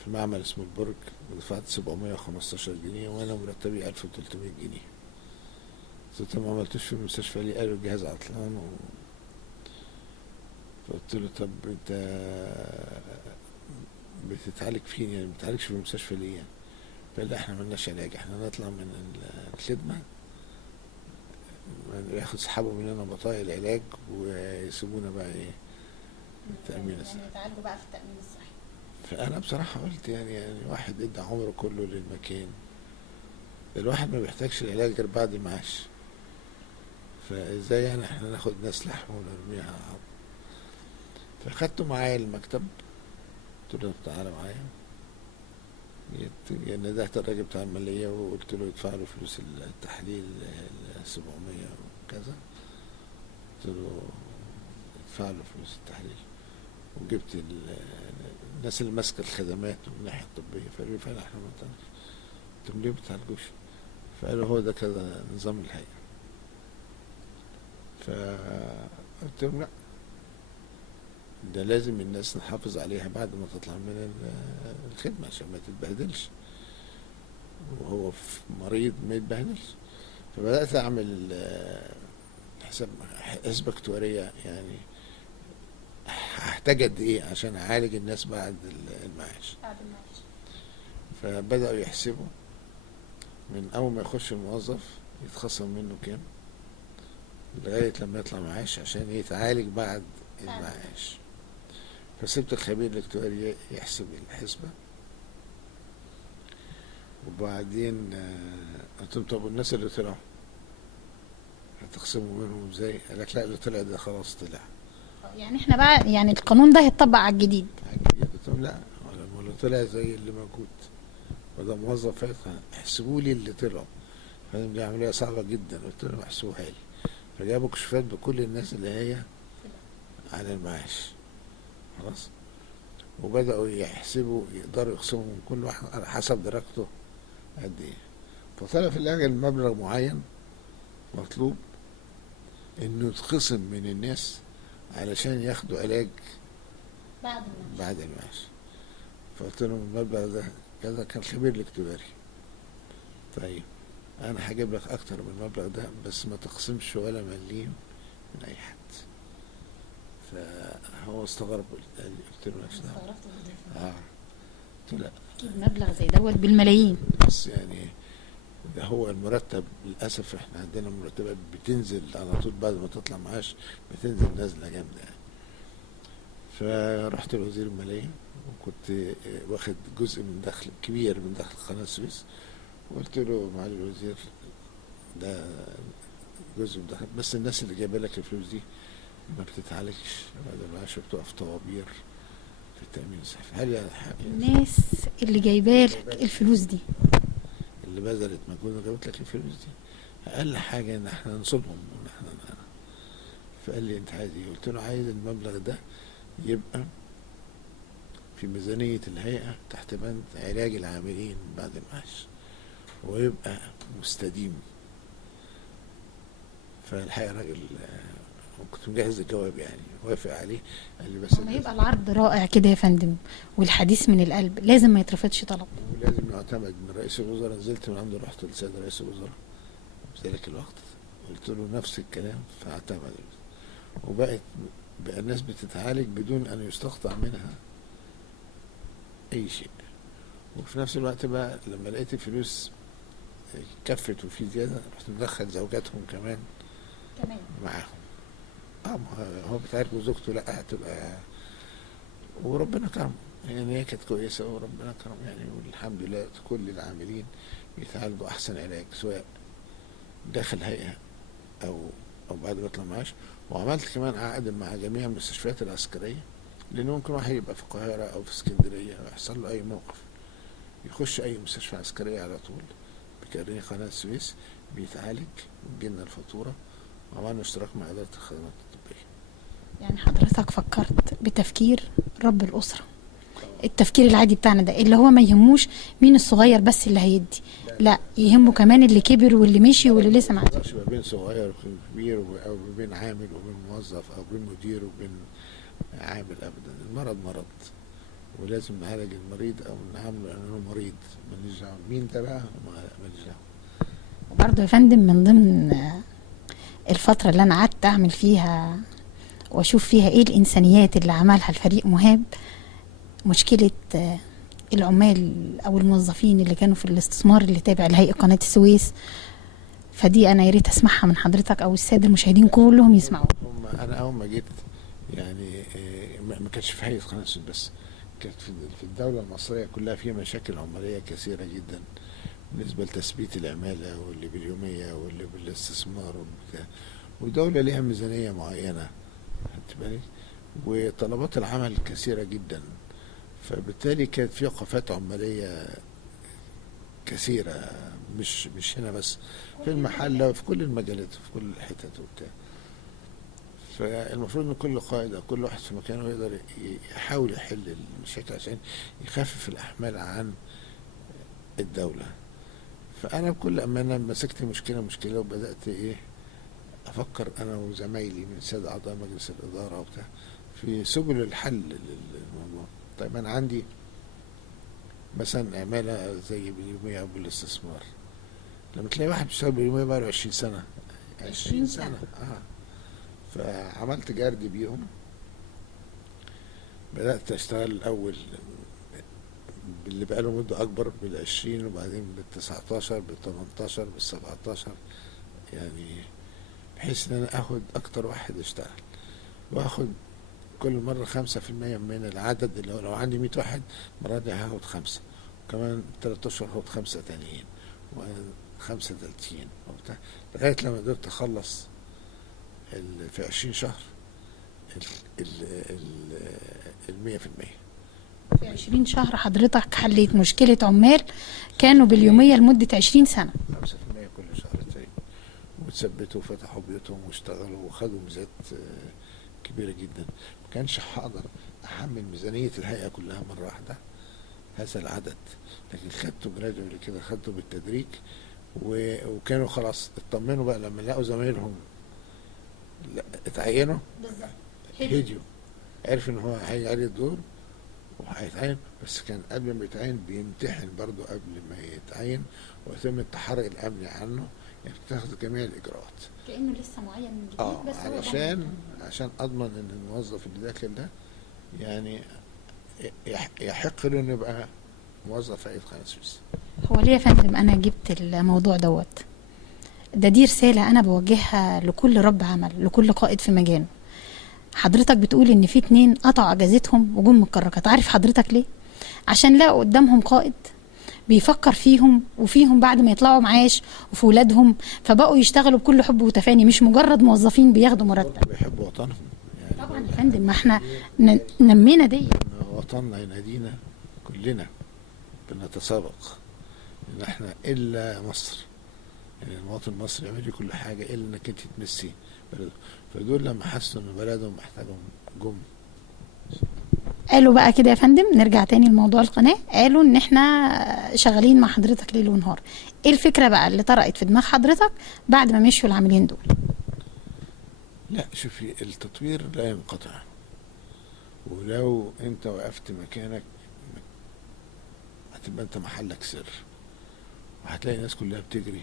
في معمل اسمه البرج ودفعت 715 جنيه وانا مرتبي 1300 جنيه. قلت له ما عملتوش في المستشفى ليه؟ قالوا الجهاز عطلان فقلت له طب انت بتتعالج فين يعني؟ ما بتتعالجش في المستشفى ليه يعني؟ فقال لا احنا ملناش علاج، احنا نطلع من الخدمه يسحبوا مننا بطايق العلاج ويسيبونا بقى ايه التأمين الصحي. يعني يتعالجوا بقى في التأمين الصحي. فأنا بصراحة قلت يعني واحد ادى عمره كله للمكان، الواحد ما بيحتاجش العلاج غير بعد المعاش، فازاي يعني احنا ناخد ناس لحمة ونرميها عظم؟ فاخدته معايا المكتب قلت له تعالى معايا، يعني ندهت الراجل بتاع المالية وقلت له يدفع له فلوس التحليل 700 وكذا، قلت له ادفع له فلوس التحليل، وجبت الناس اللي ماسكه الخدمات من الناحيه الطبيه فقالوا لي فعلا احنا ما بنتعالجش. قلت لهم ليه ما بتتعالجوش؟ فقالوا هو ده كذا نظام الهيئه. فقلت لهم لا، ده لازم الناس نحافظ عليها بعد ما تطلع من الخدمه عشان ما تتبهدلش، وهو مريض ما يتبهدلش. فبدات اعمل حسبة اكتواريه يعني هحتاج قد ايه عشان اعالج الناس بعد المعاش. فبدأوا يحسبوا من اول ما يخش الموظف يتخصم منه كام لغاية لما يطلع معاش عشان يتعالج بعد المعاش. فسبت الخبير الاكتواري يحسب الحسبة، وبعدين قلت لهم طب والناس اللي طلعوا هتقسموا منهم ازاي؟ قال لك لا اللي طلع ده خلاص طلع. يعني احنا بقى يعني القانون ده هيتطبق على الجديد. قلت لهم لا ولا طلع زي اللي موجود، وده موظف احسبوا لي اللي طلعوا. دي عمليه صعبه جدا، قلت لهم احسبوها لي. فجابوا كشوفات بكل الناس اللي هي على المعاش خلاص، وبداوا يحسبوا يقدروا يقسموا من كل واحد على حسب درجته قد ايه. فطلع في الاخر مبلغ معين مطلوب انه يتخصم من الناس علشان ياخدوا علاج بعد المعاش. فقلت لهم المبلغ ده كذا، كان خبير الاكتواري. طيب انا هجيب لك اكتر من المبلغ ده، بس ما تقسمش ولا مليم من اي حد. فهو استغرب، قلت له نفس قلت له لا، اكيد مبلغ زي دوت بالملايين. بس يعني ده هو المرتب. للاسف احنا عندنا مرتبات بتنزل على طول بعد ما تطلع معاش، بتنزل نازله جامده يعني. فرحت لوزير الماليه، وكنت واخد جزء من دخل كبير من دخل قناه السويس، وقلت له معالي الوزير ده جزء من دخل، بس الناس اللي جايبه لك الفلوس دي ما بتتعالجش بعد المعاش، بتقف طوابير في التامين الصحي. هل الناس اللي جايبالك الفلوس دي اللي بذلت مجهود وجابت لك الفلوس دي اقل حاجه ان احنا نصونهم، ان احنا فقال لي انت عايز ايه؟ قلت له عايز المبلغ ده يبقى في ميزانيه الهيئه تحت بند علاج العاملين بعد المعاش، ويبقى مستديم. فالحقيقه راجل كنت مجهز الجواب يعني، وافق عليه. قال لي بس لما يبقى العرض رائع كده يا فندم والحديث من القلب لازم ما يترفضش طلب، ولازم يعتمد من رئيس الوزراء. نزلت من عنده، رحت للسيد رئيس الوزراء في ذلك الوقت، قلت له نفس الكلام، فاعتمد. وبقى الناس بتتعالج بدون ان يستقطع منها اي شيء. وفي نفس الوقت بقى لما لقيت الفلوس كفت وفي زياده، رحت مدخل زوجاتهم كمان معاهم. هو بتعرف زوجته لا هتبقى، وربنا كرم يعني، هي كانت كويسه وربنا كرم يعني، والحمد لله كل العاملين بيتعالجوا احسن علاج، سواء داخل هيئه او بعد ما يطلع معاش. وعملت كمان عقد مع جميع المستشفيات العسكريه، لان ممكن واحد يبقى في القاهره او في اسكندريه ويحصل له اي موقف، يخش اي مستشفى عسكريه على طول بكارنيه قناه السويس، بيتعالج، بيجيلنا الفاتوره، وعملنا اشتراك مع اداره الخدمات الطبيه. يعني حضرتك فكرت بتفكير رب الاسره، التفكير العادي بتاعنا ده اللي هو ما يهموش مين الصغير بس اللي هيدي، لا يهمه كمان اللي كبر واللي مشي واللي لسه ما عادش ما بين صغير وكبير، او بين عامل وبين موظف، او بين مدير وبين عامل. ابدا، المرض مرض، ولازم نعالج المريض او نعامله لانه مريض، ماليش دعوه مين ده بقى، ماليش دعوه. وبرضه يا فندم من ضمن الفتره اللي انا قعدت اعمل فيها واشوف فيها ايه الانسانيات اللي عملها الفريق مهاب، مشكله العمال او الموظفين اللي كانوا في الاستثمار اللي تابع لهيئه قناه السويس. فدي انا يا ريت اسمعها من حضرتك او الساده المشاهدين كلهم يسمعوا. انا اول ما جيت يعني ما كانش في هيئه قناه السويس بس، كانت في الدوله المصريه كلها فيها مشاكل عماليه كثيره جدا بالنسبه لتثبيت العماله، واللي باليوميه واللي بالاستثمار والبتاع، والدوله ليها ميزانيه معينه خدت بالك، وطلبات العمل كثيره جدا. فبالتالي كانت في وقفات عماليه كثيره، مش هنا بس، في المحله وفي كل المجالات وفي كل الحتت وبتاع. فالمفروض ان كل قائد او كل واحد في مكانه يقدر يحاول يحل المشاكل عشان يخفف الاحمال عن الدوله. فانا بكل امانه مسكت مشكله وبدات افكر انا وزمايلي من الساده اعضاء مجلس الاداره وبتاع في سبل الحل للموضوع. طيب انا عندي مثلا عماله زي باليوميه او بالاستثمار، لما تلاقي واحد بيشتغل باليوميه بقاله 20 سنه 20 سنه فعملت جرد بيهم. بدات اشتغل الاول باللي بقاله مده اكبر بال20، وبعدين بال19 بال18 بال17، يعني بحيث ان انا اخد اكتر واحد اشتغل، واخد كل مرة 5% من العدد. اللي هو لو عندي 100 واحد المرة دي هاخد 5، وكمان 3 اشهر هاخد 5 تانيين، و5 تالتين وبتاع، لغاية لما قدرت اخلص في 20 شهر 100%. في 20 شهر حضرتك حليت مشكلة عمال كانوا باليومية لمدة 20 سنة. 5% كل شهرين، وتثبتوا وفتحوا بيوتهم واشتغلوا وخدوا ميزات كبيرة جدا. ما كانش هقدر احمل ميزانية الهيئة كلها مرة واحدة هذا العدد، لكن خدته جرادولي كده، خدته بالتدريج، وكانوا خلاص اطمنوا بقى لما لقوا زمايلهم اتعينوا، هديوا، عرف ان هو هيجي عليه الدور وهيتعين، بس كان قبل ما يتعين بيمتحن برضه قبل ما يتعين، ويتم التحري الامني عنه، يعني بتاخد جميع الاجراءات. كانه لسه معين من جديد، بس عشان اضمن ان الموظف اللي داخل ده يعني يحق له انه يبقى موظف في هيئه قناه السويس. هو ليه يا فندم انا جبت الموضوع دي رساله انا بوجهها لكل رب عمل، لكل قائد في مجاله. حضرتك بتقول ان في 2 قطعوا اجازتهم وجم من الكراكات، عارف حضرتك ليه؟ عشان لقوا قدامهم قائد بيفكر فيهم وفيهم بعد ما يطلعوا معاش وفي ولادهم، فبقوا يشتغلوا بكل حب وتفاني، مش مجرد موظفين بياخدوا مرتب. بيحبوا وطنهم يعني. طبعا يا فندم، ما احنا نمينا دي. وطننا ينادينا كلنا بنتسابق ان احنا الا مصر، يعني المواطن المصري يعمل لي كل حاجه الا انك انت تمسي بلده. فدول لما حسوا ان بلدهم محتاجهم جم. قالوا بقى كده يا فندم، نرجع تاني لموضوع القناه، قالوا ان احنا شغالين مع حضرتك ليل ونهار. ايه الفكره بقى اللي طرقت في دماغ حضرتك بعد ما مشوا العاملين دول؟ لا شوفي، التطوير لا ينقطع، ولو انت وقفت مكانك هتبقى انت محلك سر، وهتلاقي الناس كلها بتجري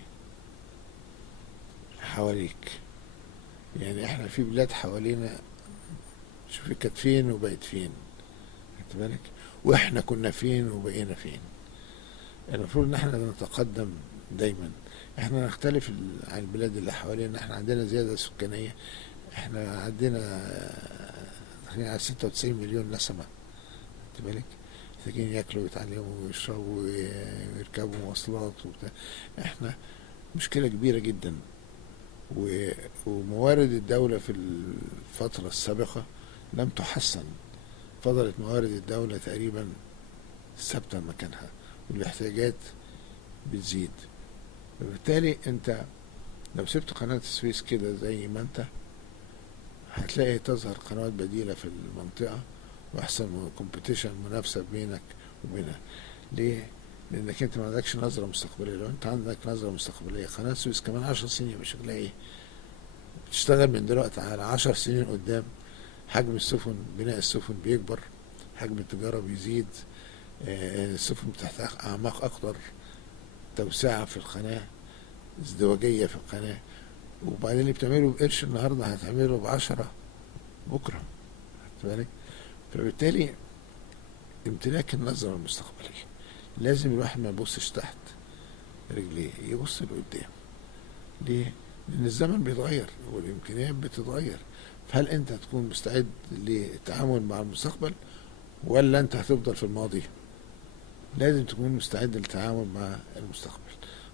حواليك. يعني احنا في بلاد حوالينا شوفي كانت فين وبقت فين، خدت بالك؟ واحنا كنا فين وبقينا فين. المفروض ان احنا نتقدم دايما. احنا نختلف عن البلاد اللي حوالينا، احنا عندنا زيادة سكانية، احنا عندنا على 96 مليون نسمة، خدت بالك؟ ساكنين ياكلوا ويتعلموا ويشربوا ويركبوا مواصلات وبتاع. احنا مشكلة كبيرة جدا، وموارد الدولة في الفترة السابقة لم تحسن، فضلت موارد الدولة تقريبا ثابتة مكانها، والاحتياجات بتزيد. وبالتالي انت لو سبت قناة السويس كده زي ما انت، هتلاقي تظهر قنوات بديلة في المنطقة واحسن كومبيتيشن، منافسة بينك وبينها. ليه؟ لانك انت ما عندكش نظرة مستقبلية. لو انت عندك نظرة مستقبلية، قناة السويس كمان 10 سنين مش هتلاقي بتشتغل من دلوقتي على 10 سنين قدام. حجم السفن، بناء السفن بيكبر، حجم التجارة بيزيد، السفن بتحتاج أعماق أكتر، توسعة في القناة، ازدواجية في القناة. وبعدين اللي بتعمله بقرش النهاردة هتعمله ب10 بكرة، خدت بالك؟ فبالتالي امتلاك النظرة المستقبلية لازم الواحد ما يبصش تحت رجليه، يبص لقدام. ليه؟ لأن الزمن بيتغير والإمكانيات بتتغير. فهل أنت هتكون مستعد للتعامل مع المستقبل ولا أنت هتفضل في الماضي؟ لازم تكون مستعد للتعامل مع المستقبل.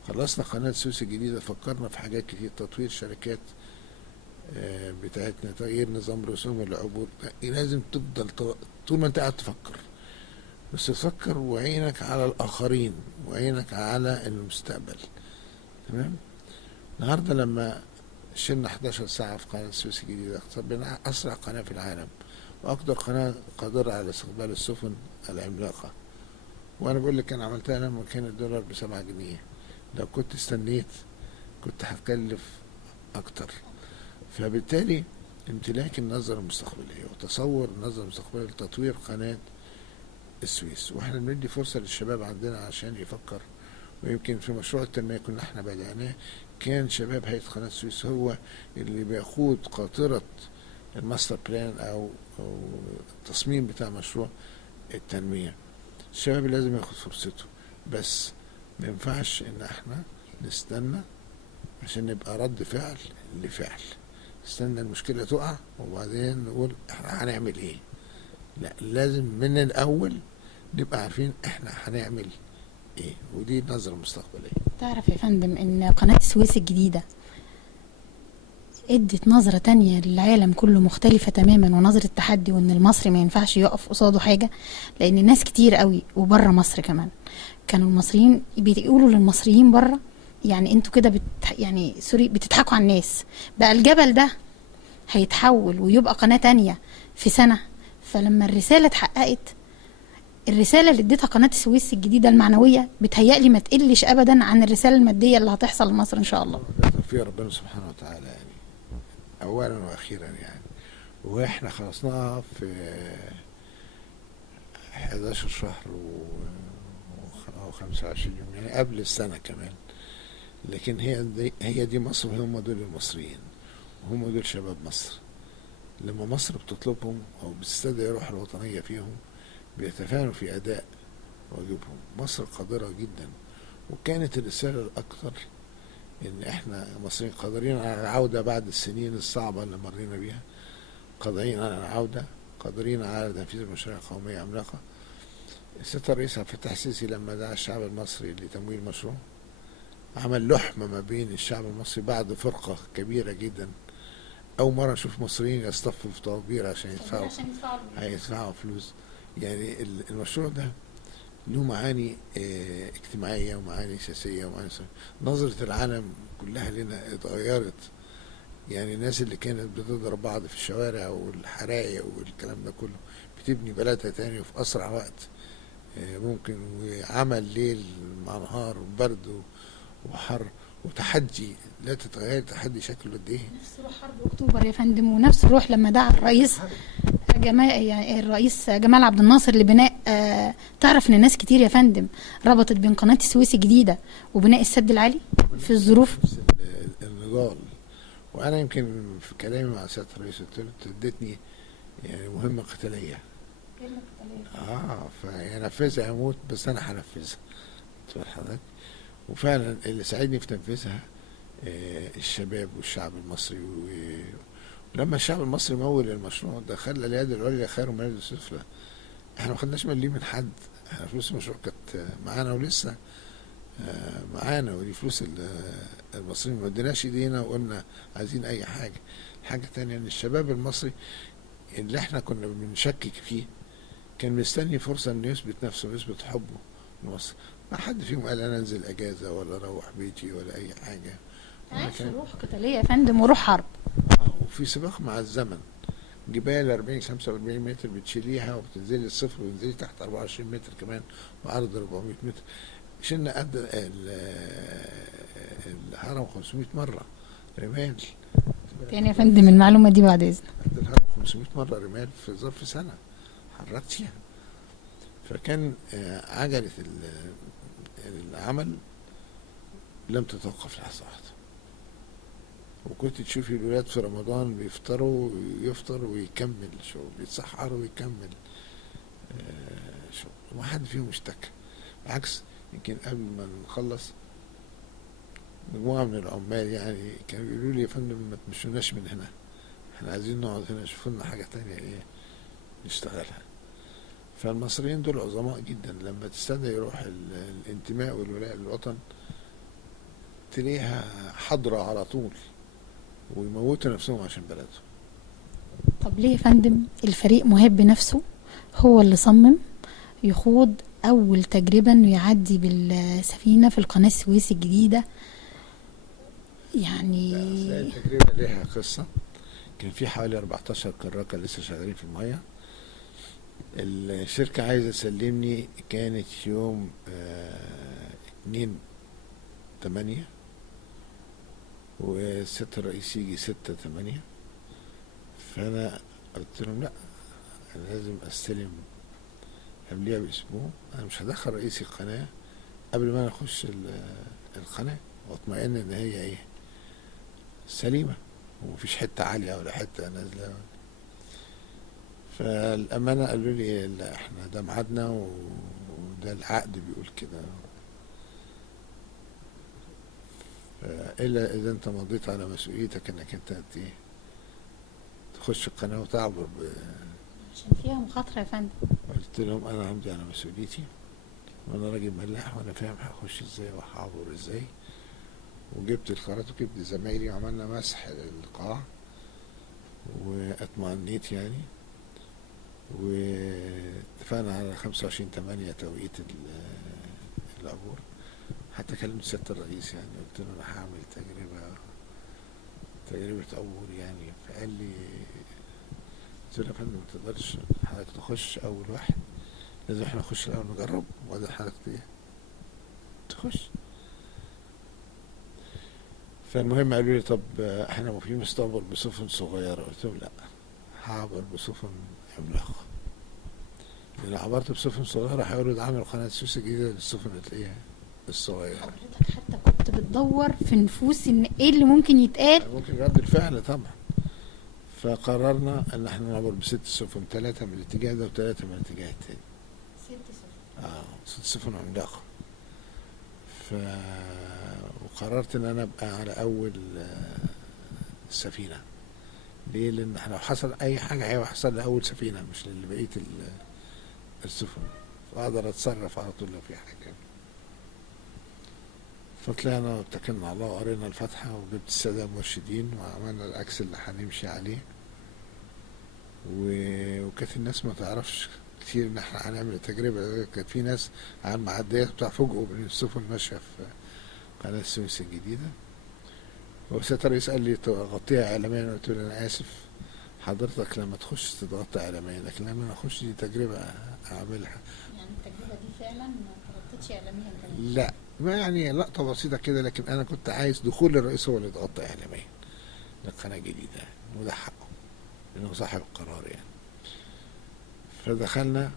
خلصنا قناة السويس الجديدة، فكرنا في حاجات كتير، تطوير شركات بتاعتنا، تغيير نظام رسوم العبور. لازم تفضل طول ما أنت قاعد تفكر، بس تفكر وعينك على الآخرين وعينك على المستقبل. تمام؟ النهارده لما شلنا 11 ساعة في قناة السويس الجديدة، بقينا أسرع قناة في العالم وأقدر قناة قادرة على استقبال السفن العملاقة. وأنا بقول لك أنا عملتها لما كان الدولار ب7 جنيه. لو كنت استنيت كنت هتكلف أكتر. فبالتالي امتلاك النظرة المستقبلية وتصور النظرة المستقبلية لتطوير قناة السويس، واحنا بندي فرصة للشباب عندنا عشان يفكر. ويمكن في مشروع التنمية كنا احنا بدأناه، كان شباب هيئة قناة السويس هو اللي بيقود قاطرة الماستر بلان أو التصميم بتاع مشروع التنمية. الشباب لازم ياخد فرصته، بس ما ينفعش ان احنا نستنى عشان نبقى رد فعل لفعل، نستنى المشكلة تقع وبعدين نقول احنا هنعمل ايه. لا، لازم من الأول نبقى عارفين احنا هنعمل ايه، ودي النظرة المستقبلية. تعرف يا فندم ان قناة السويس الجديدة ادت نظرة تانية للعالم كله مختلفة تماما، ونظرة تحدي، وان المصري ما ينفعش يقف قصاده حاجة. لان ناس كتير قوي وبره مصر كمان كانوا المصريين بيقولوا للمصريين بره، يعني انتوا كده يعني سوري بتضحكوا على الناس. بقى الجبل ده هيتحول ويبقى قناة تانية في سنة. فلما الرسالة اتحققت، الرسالة اللي اديتها قناة السويس الجديدة المعنوية بتهيألي ما تقلش أبدا عن الرسالة المادية اللي هتحصل لمصر إن شاء الله. ده توفيق ربنا سبحانه وتعالى يعني، أولا وأخيرا يعني. وإحنا خلصناها في 11 شهر أو 25 يوم، يعني قبل السنة كمان. لكن هي دي مصر، هم دول المصريين، وهم دول شباب مصر. لما مصر بتطلبهم أو بتستدعي روح الوطنية فيهم بيتفانوا في أداء واجبهم. مصر قادرة جدا، وكانت الرسالة الأكثر إن إحنا مصريين قادرين على العودة بعد السنين الصعبة اللي مرينا بيها، قادرين على العودة، قادرين على تنفيذ مشاريع قومية عملاقة. السيد الرئيس عبد الفتاح السيسي لما دعا الشعب المصري لتمويل مشروع عمل لحمة ما بين الشعب المصري بعد فرقة كبيرة جدا. أول مرة نشوف مصريين يصطفوا في طوابير عشان يدفعوا فلوس. يعني المشروع ده له معاني اجتماعية ومعاني سياسية ومعاني نظرة العالم كلها لنا اتغيرت. يعني الناس اللي كانت بتضرب بعض في الشوارع والحرايق والكلام ده كله بتبني بلدها تاني وفي أسرع وقت ممكن، وعمل ليل مع نهار وبرد وحر وتحدي لا تتغير. تحدي شكله قد ايه؟ نفس روح حرب اكتوبر يا فندم، ونفس الروح لما دعا الرئيس جمال عبد الناصر لبناء تعرف ان ناس كتير يا فندم ربطت بين قناة السويس الجديدة وبناء السد العالي في الظروف النضال. وانا يمكن في كلامي مع سيادة الرئيس قلت له اديتني يعني مهمة قتالية. فينفذها يموت، بس انا هنفذها. تقول حضرتك، وفعلا اللي ساعدني في تنفيذها الشباب والشعب المصري. ولما الشعب المصري مول المشروع ده خلى اليد العليا خير من اليد السفلى. احنا ما خدناش مليم من حد، احنا فلوس المشروع كانت معانا ولسه معانا، ودي فلوس المصريين. ما اديناش ايدينا وقلنا عايزين اي حاجه. الحاجه الثانيه ان الشباب المصري اللي احنا كنا بنشكك فيه كان مستني فرصه انه يثبت نفسه ويثبت حبه لمصر. ما حد فيهم قال انا انزل اجازه ولا اروح بيتي ولا اي حاجه. روح قتاليه يا فندم وروح حرب. وفي سباق مع الزمن. جبال 40 45 متر بتشيليها وبتنزلي الصفر وتنزلي تحت 24 متر كمان وعرض 400 متر. شلنا قد الهرم 500 مره رمال. تاني يا فندم المعلومه دي بعد اذنك. قد الهرم 500 مره رمال في ظرف سنه حركتيها. فكان عجله العمل لم تتوقف لحظه واحده. وكنت تشوفي الولاد في رمضان بيفطروا ويفطر ويكمل شغل، يتسحر ويكمل شغل، وما حد فيهم اشتكى. بالعكس، يمكن قبل ما نخلص مجموعة من العمال يعني كانوا بيقولوا لي يا فندم ما تمشوناش من هنا، احنا عايزين نقعد هنا، شوفوا لنا حاجة تانية ايه نشتغلها. فالمصريين دول عظماء جدا. لما تستدعي روح الانتماء والولاء للوطن تلاقيها حاضرة على طول، ويموتوا نفسهم عشان بلدهم. طب ليه يا فندم الفريق مهب نفسه هو اللي صمم يخوض أول تجربة إنه يعدي بالسفينة في القناة السويس الجديدة؟ يعني التجربة ليها قصة. كان في حوالي 14 كراكة لسه شغالين في المية. الشركة عايزة تسلمني، كانت يوم 2/8 والست الرئيس يجي 6/8. فأنا قلت لهم لا، أنا لازم أستلم قبليها بأسبوع. أنا مش هدخل رئيس القناة قبل ما أنا أخش القناة واطمئن إن هي إيه سليمة ومفيش حتة عالية ولا حتة نازلة. فالأمانة قالوا لي لا، إحنا ده ميعادنا وده العقد بيقول كده، إلا إذا أنت مضيت على مسؤوليتك إنك أنت تخش القناة وتعبر عشان فيها مخاطرة يا فندم. قلت لهم أنا همضي على مسؤوليتي، وأنا راجل ملاح وأنا فاهم هخش إزاي وهعبر إزاي. وجبت الخرائط وجبت زمايلي وعملنا مسح للقاع واطمئنيت يعني. واتفقنا على 25/8 توقيت العبور. حتى كلمت سيادة الرئيس يعني، قلت له انا هعمل تجربة عبور يعني. فقال لي، قلت له يا فندم ما تقدرش حضرتك تخش اول واحد، لازم احنا نخش الاول نجرب وبعدين حضرتك تخش. فالمهم قالوا لي طب احنا موافقين نستعبر بسفن صغيرة. قلت لهم لا، هعبر بسفن عملاقة. لو عبرت بسفن صغيرة هيقولوا ده عامل قناة السويس الجديدة للسفن اللي تلاقيها الصغيرة. حضرتك حتى كنت بتدور في نفوس ان ايه اللي ممكن يتقال. ممكن رد الفعل طبعا. فقررنا ان احنا نعبر ب6 سفن، 3 من الاتجاه ده و3 من الاتجاه التاني. 6 سفن عملاقة. وقررت ان انا ابقى على اول سفينة. ليه؟ لان احنا لو حصل اي حاجة هيحصل لاول سفينة مش لبقية السفن، فاقدر اتصرف على طول لو في حاجة. فطلعنا واتكلنا على الله وقرينا الفاتحة وجبت السادة المرشدين وعملنا العكس اللي هنمشي عليه. وكانت الناس ما تعرفش كتير ان احنا هنعمل التجربة. كانت في ناس على المعديات بتاع فوجئوا بان السفن ماشية في قناة السويس الجديدة. وسيادة الرئيس قال لي تغطيها اعلاميا، قلت له انا اسف حضرتك لما تخش تتغطى اعلاميا، لكن لما انا اخش دي تجربة اعملها. يعني التجربة دي فعلا ما تغطتش اعلاميا كمان؟ لا، ما يعني لقطة بسيطة كده، لكن أنا كنت عايز دخول الرئيس هو اللي يتغطى إعلاميا للقناة الجديدة، وده حقه لأنه صاحب القرار يعني. فدخلنا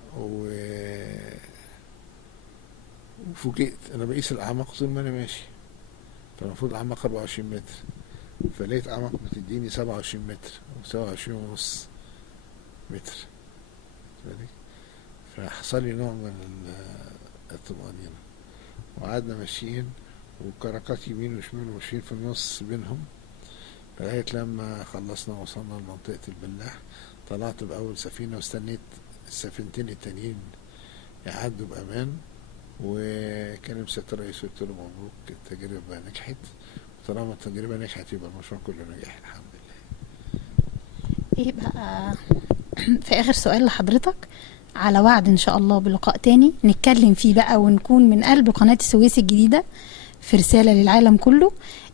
وفوجئت أنا بقيس الأعماق طول ما أنا ماشي، فالمفروض الأعماق 24 متر، فلقيت أعماق بتديني 27 متر و27.5 متر. فحصل لي نوع من الطمأنينة. وقعدنا ماشيين وكركات يمين وشمال وماشيين في النص بينهم لغاية لما خلصنا وصلنا لمنطقة البلاح. طلعت بأول سفينة واستنيت السفينتين التانيين يعدوا بأمان، وكلم سيادة الرئيس قلت له مبروك التجربة نجحت، وطالما التجربة نجحت يبقى المشروع كله نجح الحمد لله. ايه بقى في آخر سؤال لحضرتك، على وعد ان شاء الله بلقاء تاني نتكلم فيه بقى ونكون من قلب قناة السويس الجديدة في رسالة للعالم كله،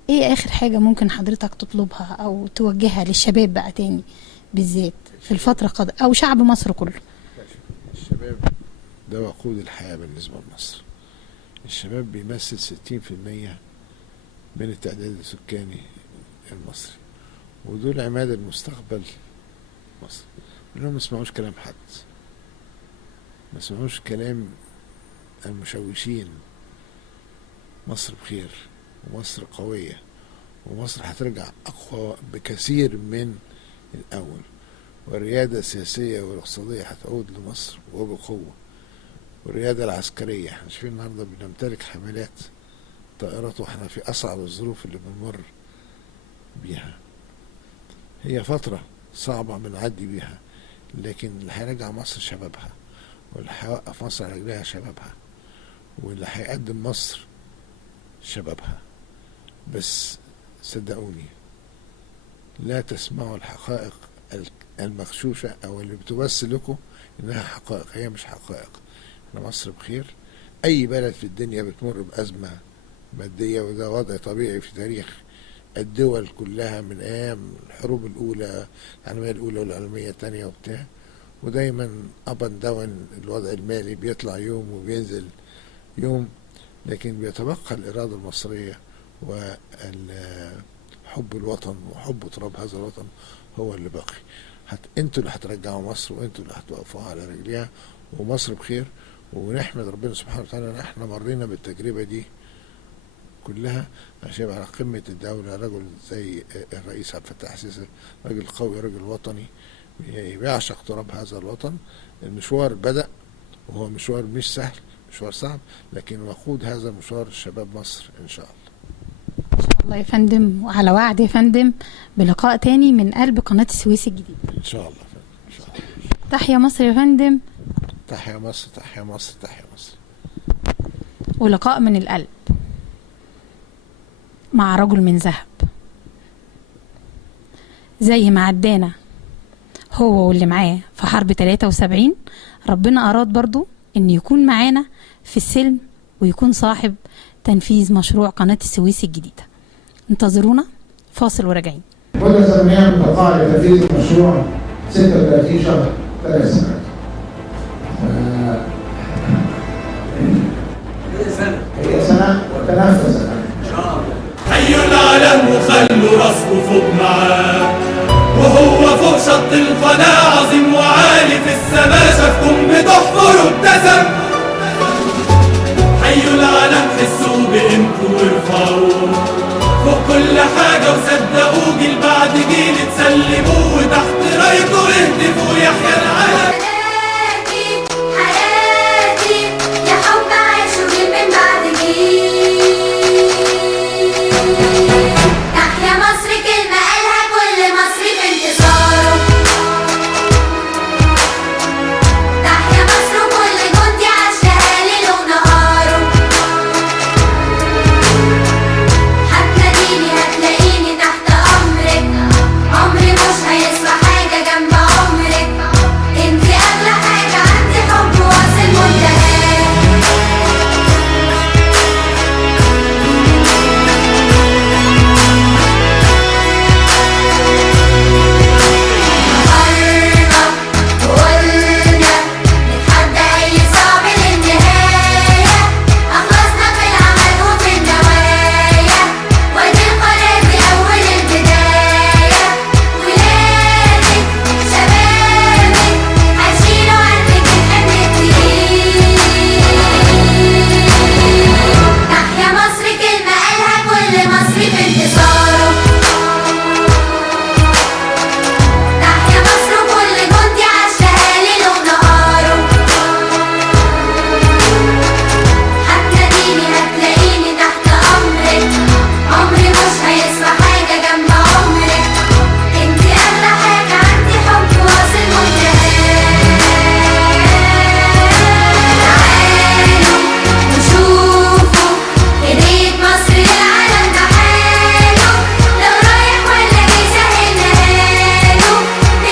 ايه اخر حاجة ممكن حضرتك تطلبها او توجهها للشباب بقى تاني بالذات في الفترة او شعب مصر كله؟ الشباب ده وقود الحياة بالنسبة لمصر. الشباب بيمثل 60% من التعداد السكاني المصري، ودول عماد المستقبل مصر. انهم ما يسمعوش كلام حد، ما يسمعوش كلام المشوشين. مصر بخير ومصر قوية ومصر هترجع أقوى بكثير من الأول، والريادة السياسية والاقتصادية هتعود لمصر وبقوة، والريادة العسكرية احنا شايفين النهارده بنمتلك حملات طائرات واحنا في أصعب الظروف اللي بنمر بيها. هي فترة صعبة بنعدي بيها، لكن اللي هيرجع مصر شبابها، واللي هيوقف مصر على رجليها شبابها، واللي هيقدم مصر شبابها. بس صدقوني لا تسمعوا الحقائق المغشوشة او اللي بتمثل لكم انها حقائق، هي مش حقائق. احنا مصر بخير. اي بلد في الدنيا بتمر بأزمة مادية، وده وضع طبيعي في تاريخ الدول كلها من ايام الحروب الاولى، العالمية الاولى والعالمية الثانية وبتاع، ودايما اب اند داون الوضع المالي بيطلع يوم وبينزل يوم، لكن بيتبقى الإرادة المصرية وحب الوطن وحب تراب هذا الوطن هو اللي باقي. انتوا اللي هترجعوا مصر، وانتوا اللي هتوقفوها على رجليها، ومصر بخير. ونحمد ربنا سبحانه وتعالى ان احنا مرينا بالتجربة دي كلها عشان على قمة الدولة رجل زي الرئيس عبد الفتاح السيسي، راجل قوي، راجل وطني بيعشق تراب هذا الوطن. المشوار بدأ وهو مشوار مش سهل، مشوار صعب، لكن وقود هذا المشوار شباب مصر ان شاء الله. ان شاء الله يا فندم، وعلى وعد يا فندم بلقاء تاني من قلب قناة السويس الجديدة ان شاء الله ان شاء الله. تحيا مصر يا فندم. تحيا مصر، تحيا مصر، تحيا مصر. ولقاء من القلب مع رجل من ذهب، زي ما عدانا هو واللي معاه في حرب 73، ربنا أراد برضو إن يكون معانا في السلم ويكون صاحب تنفيذ مشروع قناة السويس الجديدة. انتظرونا فاصل وراجعين. مدة زمنية متوقعة لتنفيذ المشروع 36 شهر 3 سنوات. هي سنة وتنفذ إن شاء الله. حيوا العالم وخلوا راسكوا فوق معاه، وهو فوق شط القناة عظيم وعالي في السما، شافكم بتحفة بعد جيل تسلموا وتحت رايكوا اهتفوا يحيى العالم. حياتي يا حب عايشه جيل من بعد جيل. تحيا مصر كلمة قالها كل مصري في انتصاره. تحيا مصر وكل جندي عاشها ليل ونهاره. هتلاقيني تحت أمرك، عمري مش هيسوى حاجة جنب عمرك. انتي أغلى حاجة عندي، حب واصل منتهاه. نهارنا وقلنا نتحدى أي صعب للنهاية. أخلصنا في العمل وفي النوايا، وادي القرار دي أول البداية. ولادك شبابك هيشيلوا عنك الحمل التقيل. تحيا مصر كلمة قالها كل مصري في انتصاره. تحيا مصر وكل جندي عاشها ليل ونهاره. هتلاقيني تحت أمرك، عمري مش هيسوى حاجة جنب عمرك. انتي أغلى حاجة عندي، حب واصل منتهاه. تعالوا وشوفوا هدية مصر للعالم بحاله. لو رايح ولا جاي سهلناها له،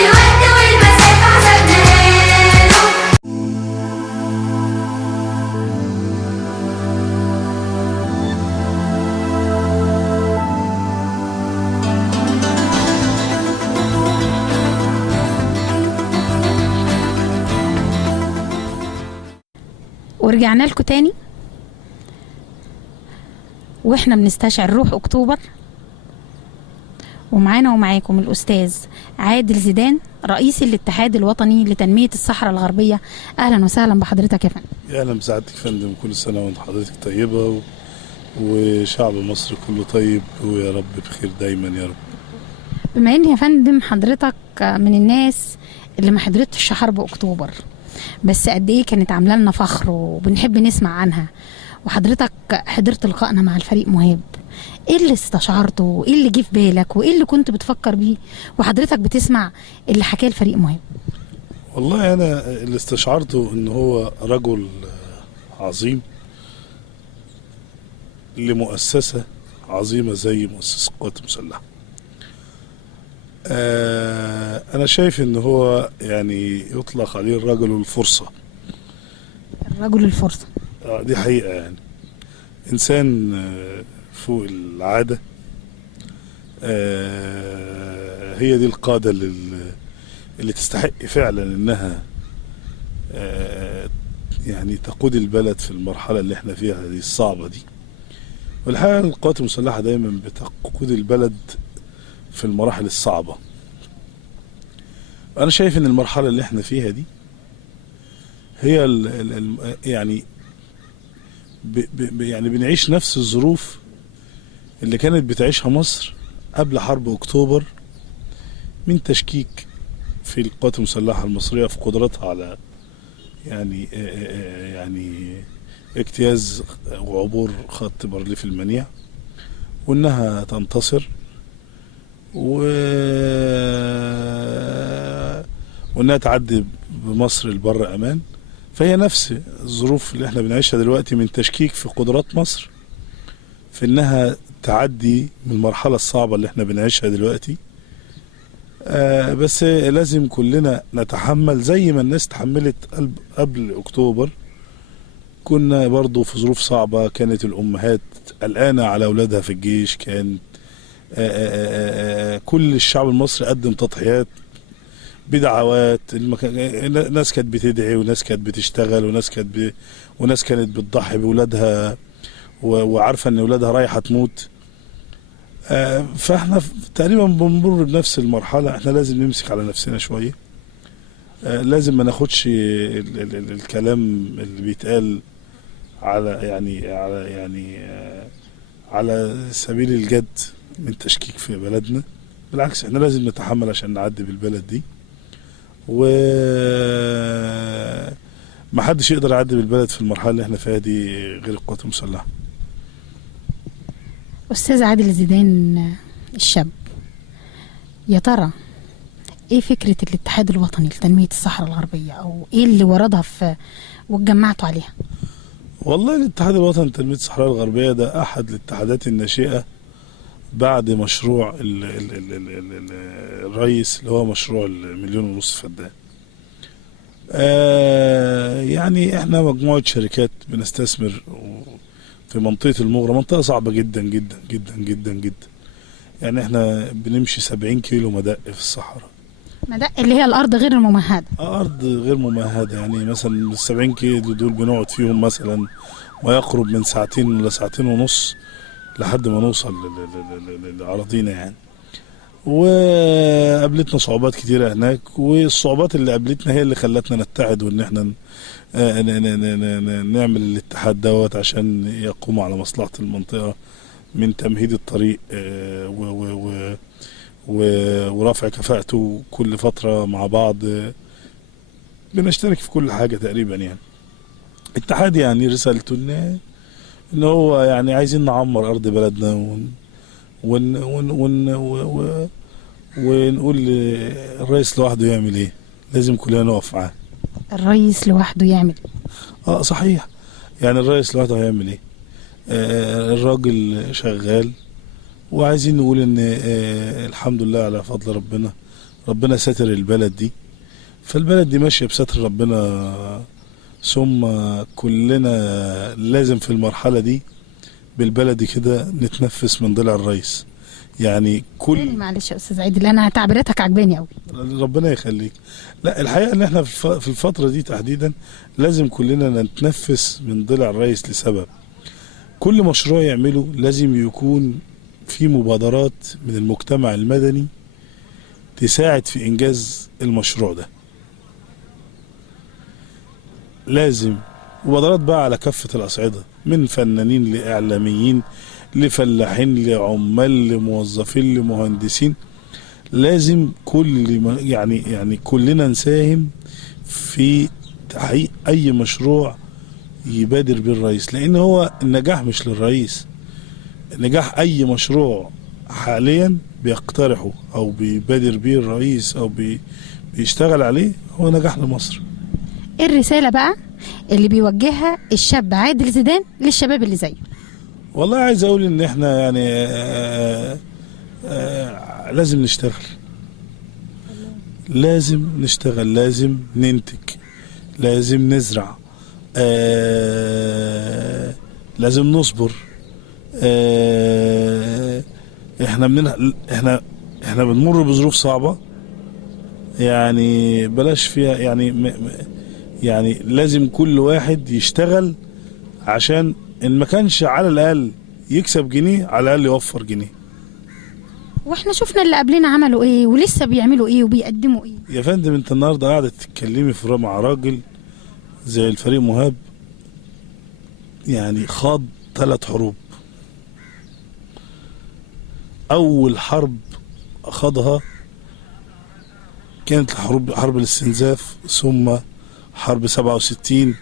الوقت والمسافة حسبناها له. ورجعنا لكم تاني واحنا بنستشعر روح اكتوبر، ومعانا ومعاكم الاستاذ عادل زيدان رئيس الاتحاد الوطني لتنمية الصحراء الغربية. اهلا وسهلا بحضرتك يا فندم. اهلا بسعادتك يا فندم، كل سنه وانت حضرتك طيبه وشعب مصر كله طيب ويا رب بخير دايما يا رب. بما ان يا فندم حضرتك من الناس اللي ما حضرتش حرب اكتوبر، بس قد ايه كانت عامله لنا فخر وبنحب نسمع عنها، وحضرتك حضرت لقائنا مع الفريق مهاب، ايه اللي استشعرته وايه اللي جه في بالك وايه اللي كنت بتفكر بيه وحضرتك بتسمع اللي حكاه الفريق مهاب؟ والله انا اللي استشعرته ان هو رجل عظيم لمؤسسه عظيمه زي مؤسسه القوات المسلحه. انا شايف ان هو يعني يطلق عليه الرجل الفرصه. الرجل الفرصه دي حقيقه، يعني انسان فوق العاده. هي دي القاده اللي تستحق فعلا انها يعني تقود البلد في المرحله اللي احنا فيها دي الصعبه دي. والحقيقه القوات المسلحه دايما بتقود البلد في المراحل الصعبه. انا شايف ان المرحله اللي احنا فيها دي هي يعني يعني بنعيش نفس الظروف اللي كانت بتعيشها مصر قبل حرب اكتوبر، من تشكيك في القوات المسلحه المصريه في قدرتها على يعني اجتياز وعبور خط بارليف المنيع، وانها تنتصر وانها تعدي بمصر البر امان. فهي نفس الظروف اللي احنا بنعيشها دلوقتي، من تشكيك في قدرات مصر في انها تعدي من المرحله الصعبه اللي احنا بنعيشها دلوقتي. بس لازم كلنا نتحمل زي ما الناس تحملت قبل اكتوبر. كنا برضو في ظروف صعبة، كانت الامهات قلقانة على اولادها في الجيش، كان كل الشعب المصري قدم تضحيات بدعوات. ناس كانت بتدعي وناس كانت بتشتغل وناس كانت بتضحي بولادها وعارفة ان اولادها رايحة تموت. فاحنا تقريبا بنمر بنفس المرحلة. احنا لازم نمسك على نفسنا شوية، لازم ما ناخدش الكلام اللي بيتقال على سبيل الجد من تشكيك في بلدنا. بالعكس احنا لازم نتحمل عشان نعدي بالبلد دي، و ما حدش يقدر يعدي بالبلد في المرحله اللي احنا فيها دي غير القوات المسلحه. أستاذ عادل زيدان الشاب، يا ترى ايه فكرة الاتحاد الوطني لتنمية الصحراء الغربية، او ايه اللي وردها في واتجمعتوا عليها؟ والله الاتحاد الوطني لتنمية الصحراء الغربية ده أحد الاتحادات الناشئة بعد مشروع الرئيس اللي هو مشروع 1.5 مليون فدان. يعني احنا مجموعة شركات بنستثمر في منطقة المغرة، منطقة صعبة جدا جدا جدا جدا جدا. يعني احنا بنمشي 70 كيلو مدق في الصحراء. مدق اللي هي الأرض غير الممهدة؟ أرض غير ممهدة، يعني مثلا 70 كيلو دول بنقعد فيهم مثلا ما يقرب من 2 ولا 2.5 ساعة لحد ما نوصل لأراضينا يعني. وقابلتنا صعوبات كتيرة هناك، والصعوبات اللي قابلتنا هي اللي خلتنا نتحد وإن احنا نعمل الاتحاد دوت عشان يقوم على مصلحة المنطقة من تمهيد الطريق ورفع كفاءته كل فترة مع بعض. بنشترك في كل حاجة تقريبا يعني. اتحاد يعني رسالته ان هو يعني عايزين نعمر ارض بلدنا ونقول الرئيس لوحده يعمل ايه، لازم كلنا نقف معاه. الرئيس لوحده يعمل؟ صحيح، يعني الرئيس لوحده هيعمل ايه؟ الراجل شغال، وعايزين نقول ان الحمد لله على فضل ربنا ساتر البلد دي، فالبلد دي ماشيه بستر ربنا. ثم كلنا لازم في المرحله دي بالبلدي كده نتنفس من ضلع الرئيس. يعني معلش يا استاذ عادل، انا تعبيراتك عجباني قوي. ربنا يخليك. لا الحقيقه ان احنا في الفتره دي تحديدا لازم كلنا نتنفس من ضلع الرئيس لسبب. كل مشروع يعمله لازم يكون في مبادرات من المجتمع المدني تساعد في إنجاز المشروع ده. لازم مبادرات بقى على كافة الأصعدة، من فنانين لإعلاميين لفلاحين لعمال لموظفين لمهندسين. لازم يعني كلنا نساهم في تحقيق أي مشروع يبادر به الرئيس، لأن هو النجاح مش للرئيس. نجاح أي مشروع حاليا بيقترحه أو بيبادر به الرئيس أو بيشتغل عليه هو نجاح لمصر. إيه الرسالة بقى اللي بيوجهها الشاب عادل زيدان للشباب اللي زيه؟ والله عايز أقول إن إحنا يعني لازم نشتغل، لازم ننتج، لازم نزرع، لازم نصبر. احنا بنمر بظروف صعبة، يعني بلاش فيها يعني لازم كل واحد يشتغل عشان ان ما كانش على الاقل يكسب جنيه على الاقل يوفر جنيه. واحنا شفنا اللي قبلنا عملوا ايه ولسه بيعملوا ايه وبيقدموا ايه. يا فندم انت النهارده قاعده تتكلمي مع راجل زي الفريق مهاب، يعني خاض 3 حروب. اول حرب خاضها كانت حرب الاستنزاف، ثم حرب 67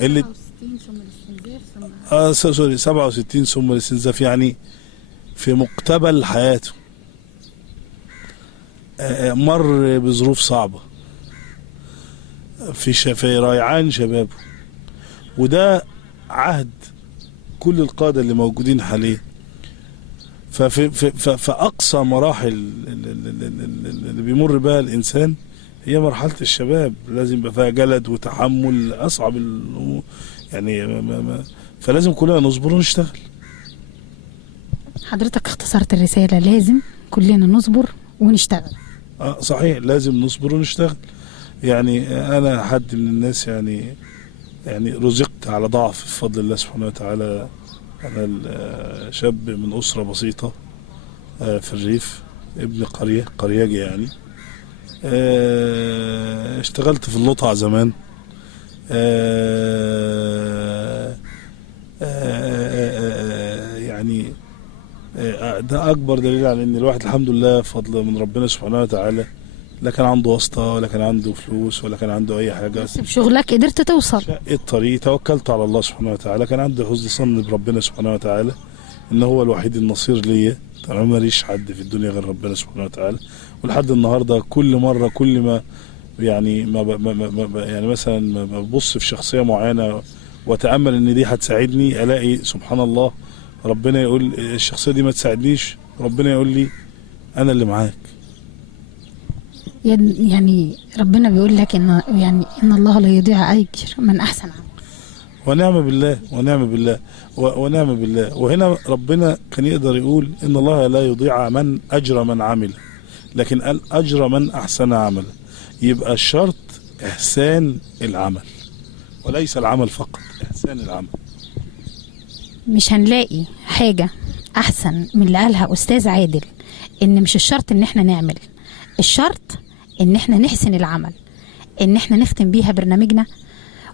اللي 67 ثم الاستنزاف، يعني في مقتبل حياته مر بظروف صعبة في ريعان شبابه. وده عهد كل القادة اللي موجودين حاليا. فأقصى مراحل اللي بيمر بها الإنسان هي مرحلة الشباب، لازم يبقى فيها جلد وتحمل أصعب يعني فلازم كلنا نصبر ونشتغل. حضرتك اختصرت الرسالة، لازم كلنا نصبر ونشتغل. صحيح، لازم نصبر ونشتغل. يعني أنا حد من الناس يعني رزقت على ضعف بفضل الله سبحانه وتعالى. أنا شاب من أسرة بسيطة في الريف، ابن قرياجي يعني. اشتغلت في اللطع زمان. يعني ده اكبر دليل على ان الواحد الحمد لله فضل من ربنا سبحانه وتعالى، لا كان عنده واسطه ولا كان عنده فلوس ولا كان عنده اي حاجه، بس بشغلك قدرت توصل. الطريق توكلت على الله سبحانه وتعالى، كان عندي حسن ظن بربنا سبحانه وتعالى ان هو الوحيد النصير ليا، تمام، ماليش حد في الدنيا غير ربنا سبحانه وتعالى. ولحد النهارده كل مره كل ما يعني يعني مثلا ما ببص في شخصيه معينه واتامل ان دي هتساعدني، الاقي سبحان الله ربنا يقول الشخصيه دي ما تساعدنيش، ربنا يقول لي انا اللي معاك. يعني ربنا بيقول لك ان الله لا يضيع اجر من احسن عمل. ونعم بالله ونعم بالله ونعم بالله. وهنا ربنا كان يقدر يقول ان الله لا يضيع من اجر من عمل، لكن قال اجر من احسن عملا. يبقى الشرط احسان العمل وليس العمل فقط، احسان العمل. مش هنلاقي حاجه احسن من اللي قالها استاذ عادل، ان مش الشرط ان احنا نعمل، الشرط ان احنا نحسن العمل، ان احنا نختم بيها برنامجنا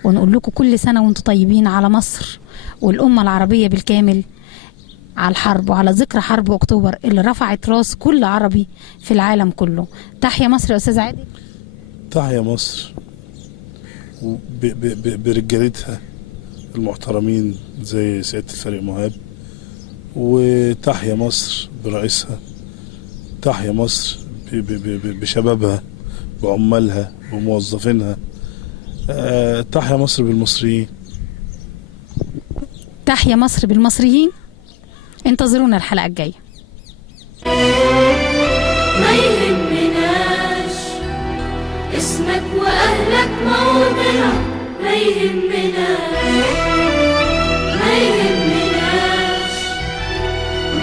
ونقول لكم كل سنه وانتم طيبين على مصر والامه العربيه بالكامل، على الحرب وعلى ذكرى حرب اكتوبر اللي رفعت راس كل عربي في العالم كله. تحيا مصر يا استاذ عادل. تحيا مصر برجالتها المحترمين زي سيادة الفريق مهاب، وتحيا مصر برئيسها، تحيا مصر بشبابها بعمالها بموظفينها، تحيا مصر بالمصريين. تحيا مصر بالمصريين. انتظرونا الحلقة الجاية. ما يهمناش اسمك وأهلك موضعك، ما يهمناش ما يهمناش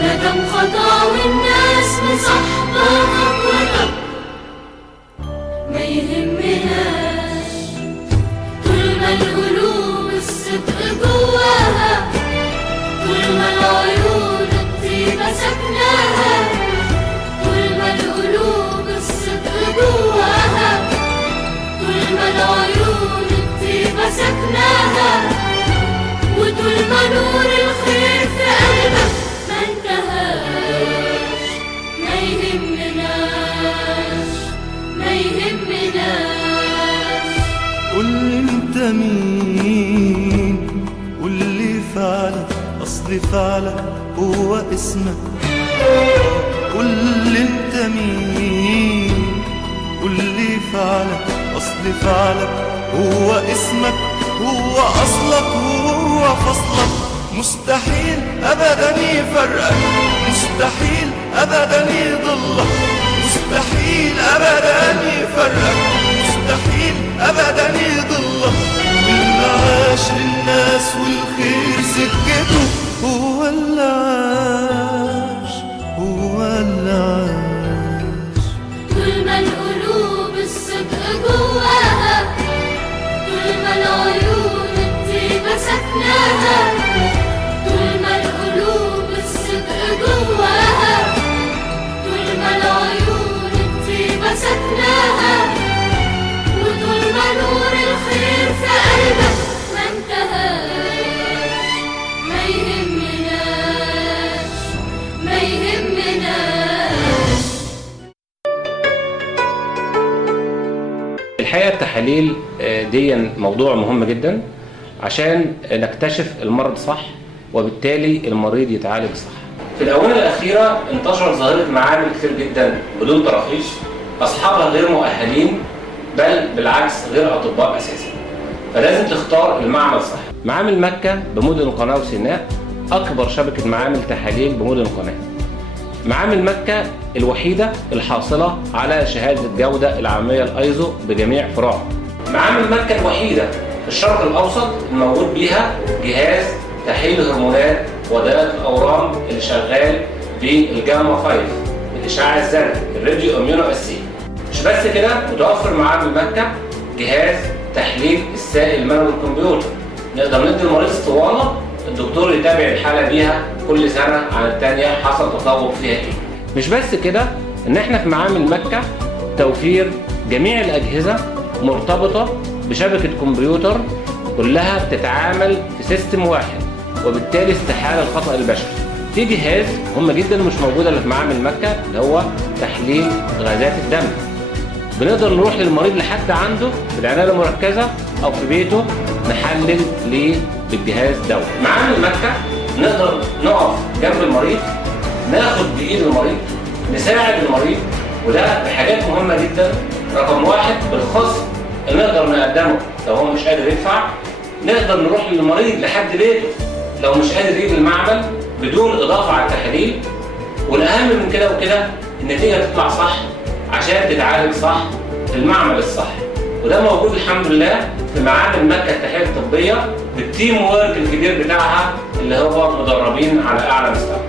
مادام خطاوي الناس مصاحبة خطوتك، ما يهمناش طول ما القلوب الصدق جواها، طول ما العيون الطيبة سكناها، طول ما القلوب الصدق جواها، طول ما العيون الطيبة سكناها، وطول ما نور الخير في قلبك ما انتهاش، ما يهمناش ما يهمناش. قول لي انت مين، قول لي فعلك اصل فعلك هو اسمك. قول لي انت مين، قول لي فعلك اصل فعلك هو اسمك، هو اصلك هو فصلك. مستحيل ابدا يفرقك، مستحيل ابدا يضلك، مستحيل ابدا يفرقك، مستحيل ابدا يضلك. اللي عاش للناس والخير سكته هو اللي عاش، هو اللي عاش. طول ما القلوب الصدق جواها، طول ما العيون الطيبة سكناها، طول ما القلوب الصدق جواها، طول ما العيون الطيبة سكناها، وطول ما نور الخير في قلبك ما انتهاش، ما يهمناش ما يهمناش. الحقيقة التحاليل دي موضوع مهم جدا عشان نكتشف المرض صح وبالتالي المريض يتعالج صح. في الآونة الأخيرة انتشرت ظاهرة معامل كتير جدا بدون تراخيص، أصحابها غير مؤهلين بل بالعكس غير أطباء أساسا، فلازم تختار المعمل صح. معامل مكة بمدن القناة وسيناء أكبر شبكة معامل تحاليل بمدن القناة. معامل مكة الوحيدة الحاصلة على شهادة الجودة العالمية الأيزو بجميع فروعها. معامل مكة الوحيدة في الشرق الأوسط الموجود بيها جهاز تحليل الهرمونات ودلالة الأورام اللي شغال بالجاما 5 الإشعاع الذري الراديو اميونو اسي. مش بس كده، متوفر معامل مكة جهاز تحليل السائل المنوي الكمبيوتر، نقدر ندي المريض اسطوانة الدكتور يتابع الحالة بيها كل سنة عن الثانية حصل تطور فيها ايه. مش بس كده، ان احنا في معامل مكة توفير جميع الأجهزة مرتبطة بشبكة كمبيوتر كلها بتتعامل في سيستم واحد، وبالتالي استحالة الخطأ البشري. في جهاز مهم جدا مش موجود الا في معامل مكه، اللي هو تحليل غازات الدم. بنقدر نروح للمريض لحد عنده في العنايه المركزه او في بيته نحلل ليه بالجهاز دوت. معامل مكه نقدر نقف جنب المريض، ناخد بايد المريض، نساعد المريض، وده بحاجات مهمه جدا. رقم واحد بالخصم اللي نقدر نقدمه لو هو مش قادر يدفع، نقدر نروح للمريض لحد بيته لو مش قادر يجي المعمل بدون اضافه على التحاليل. والاهم من كده وكده النتيجه تطلع صح عشان تتعالج صح في المعمل الصحي. وده موجود الحمد لله في معامل مكه التحاليل الطبيه بالتيم وورك الكبير بتاعها اللي هو مدربين على اعلى مستوى.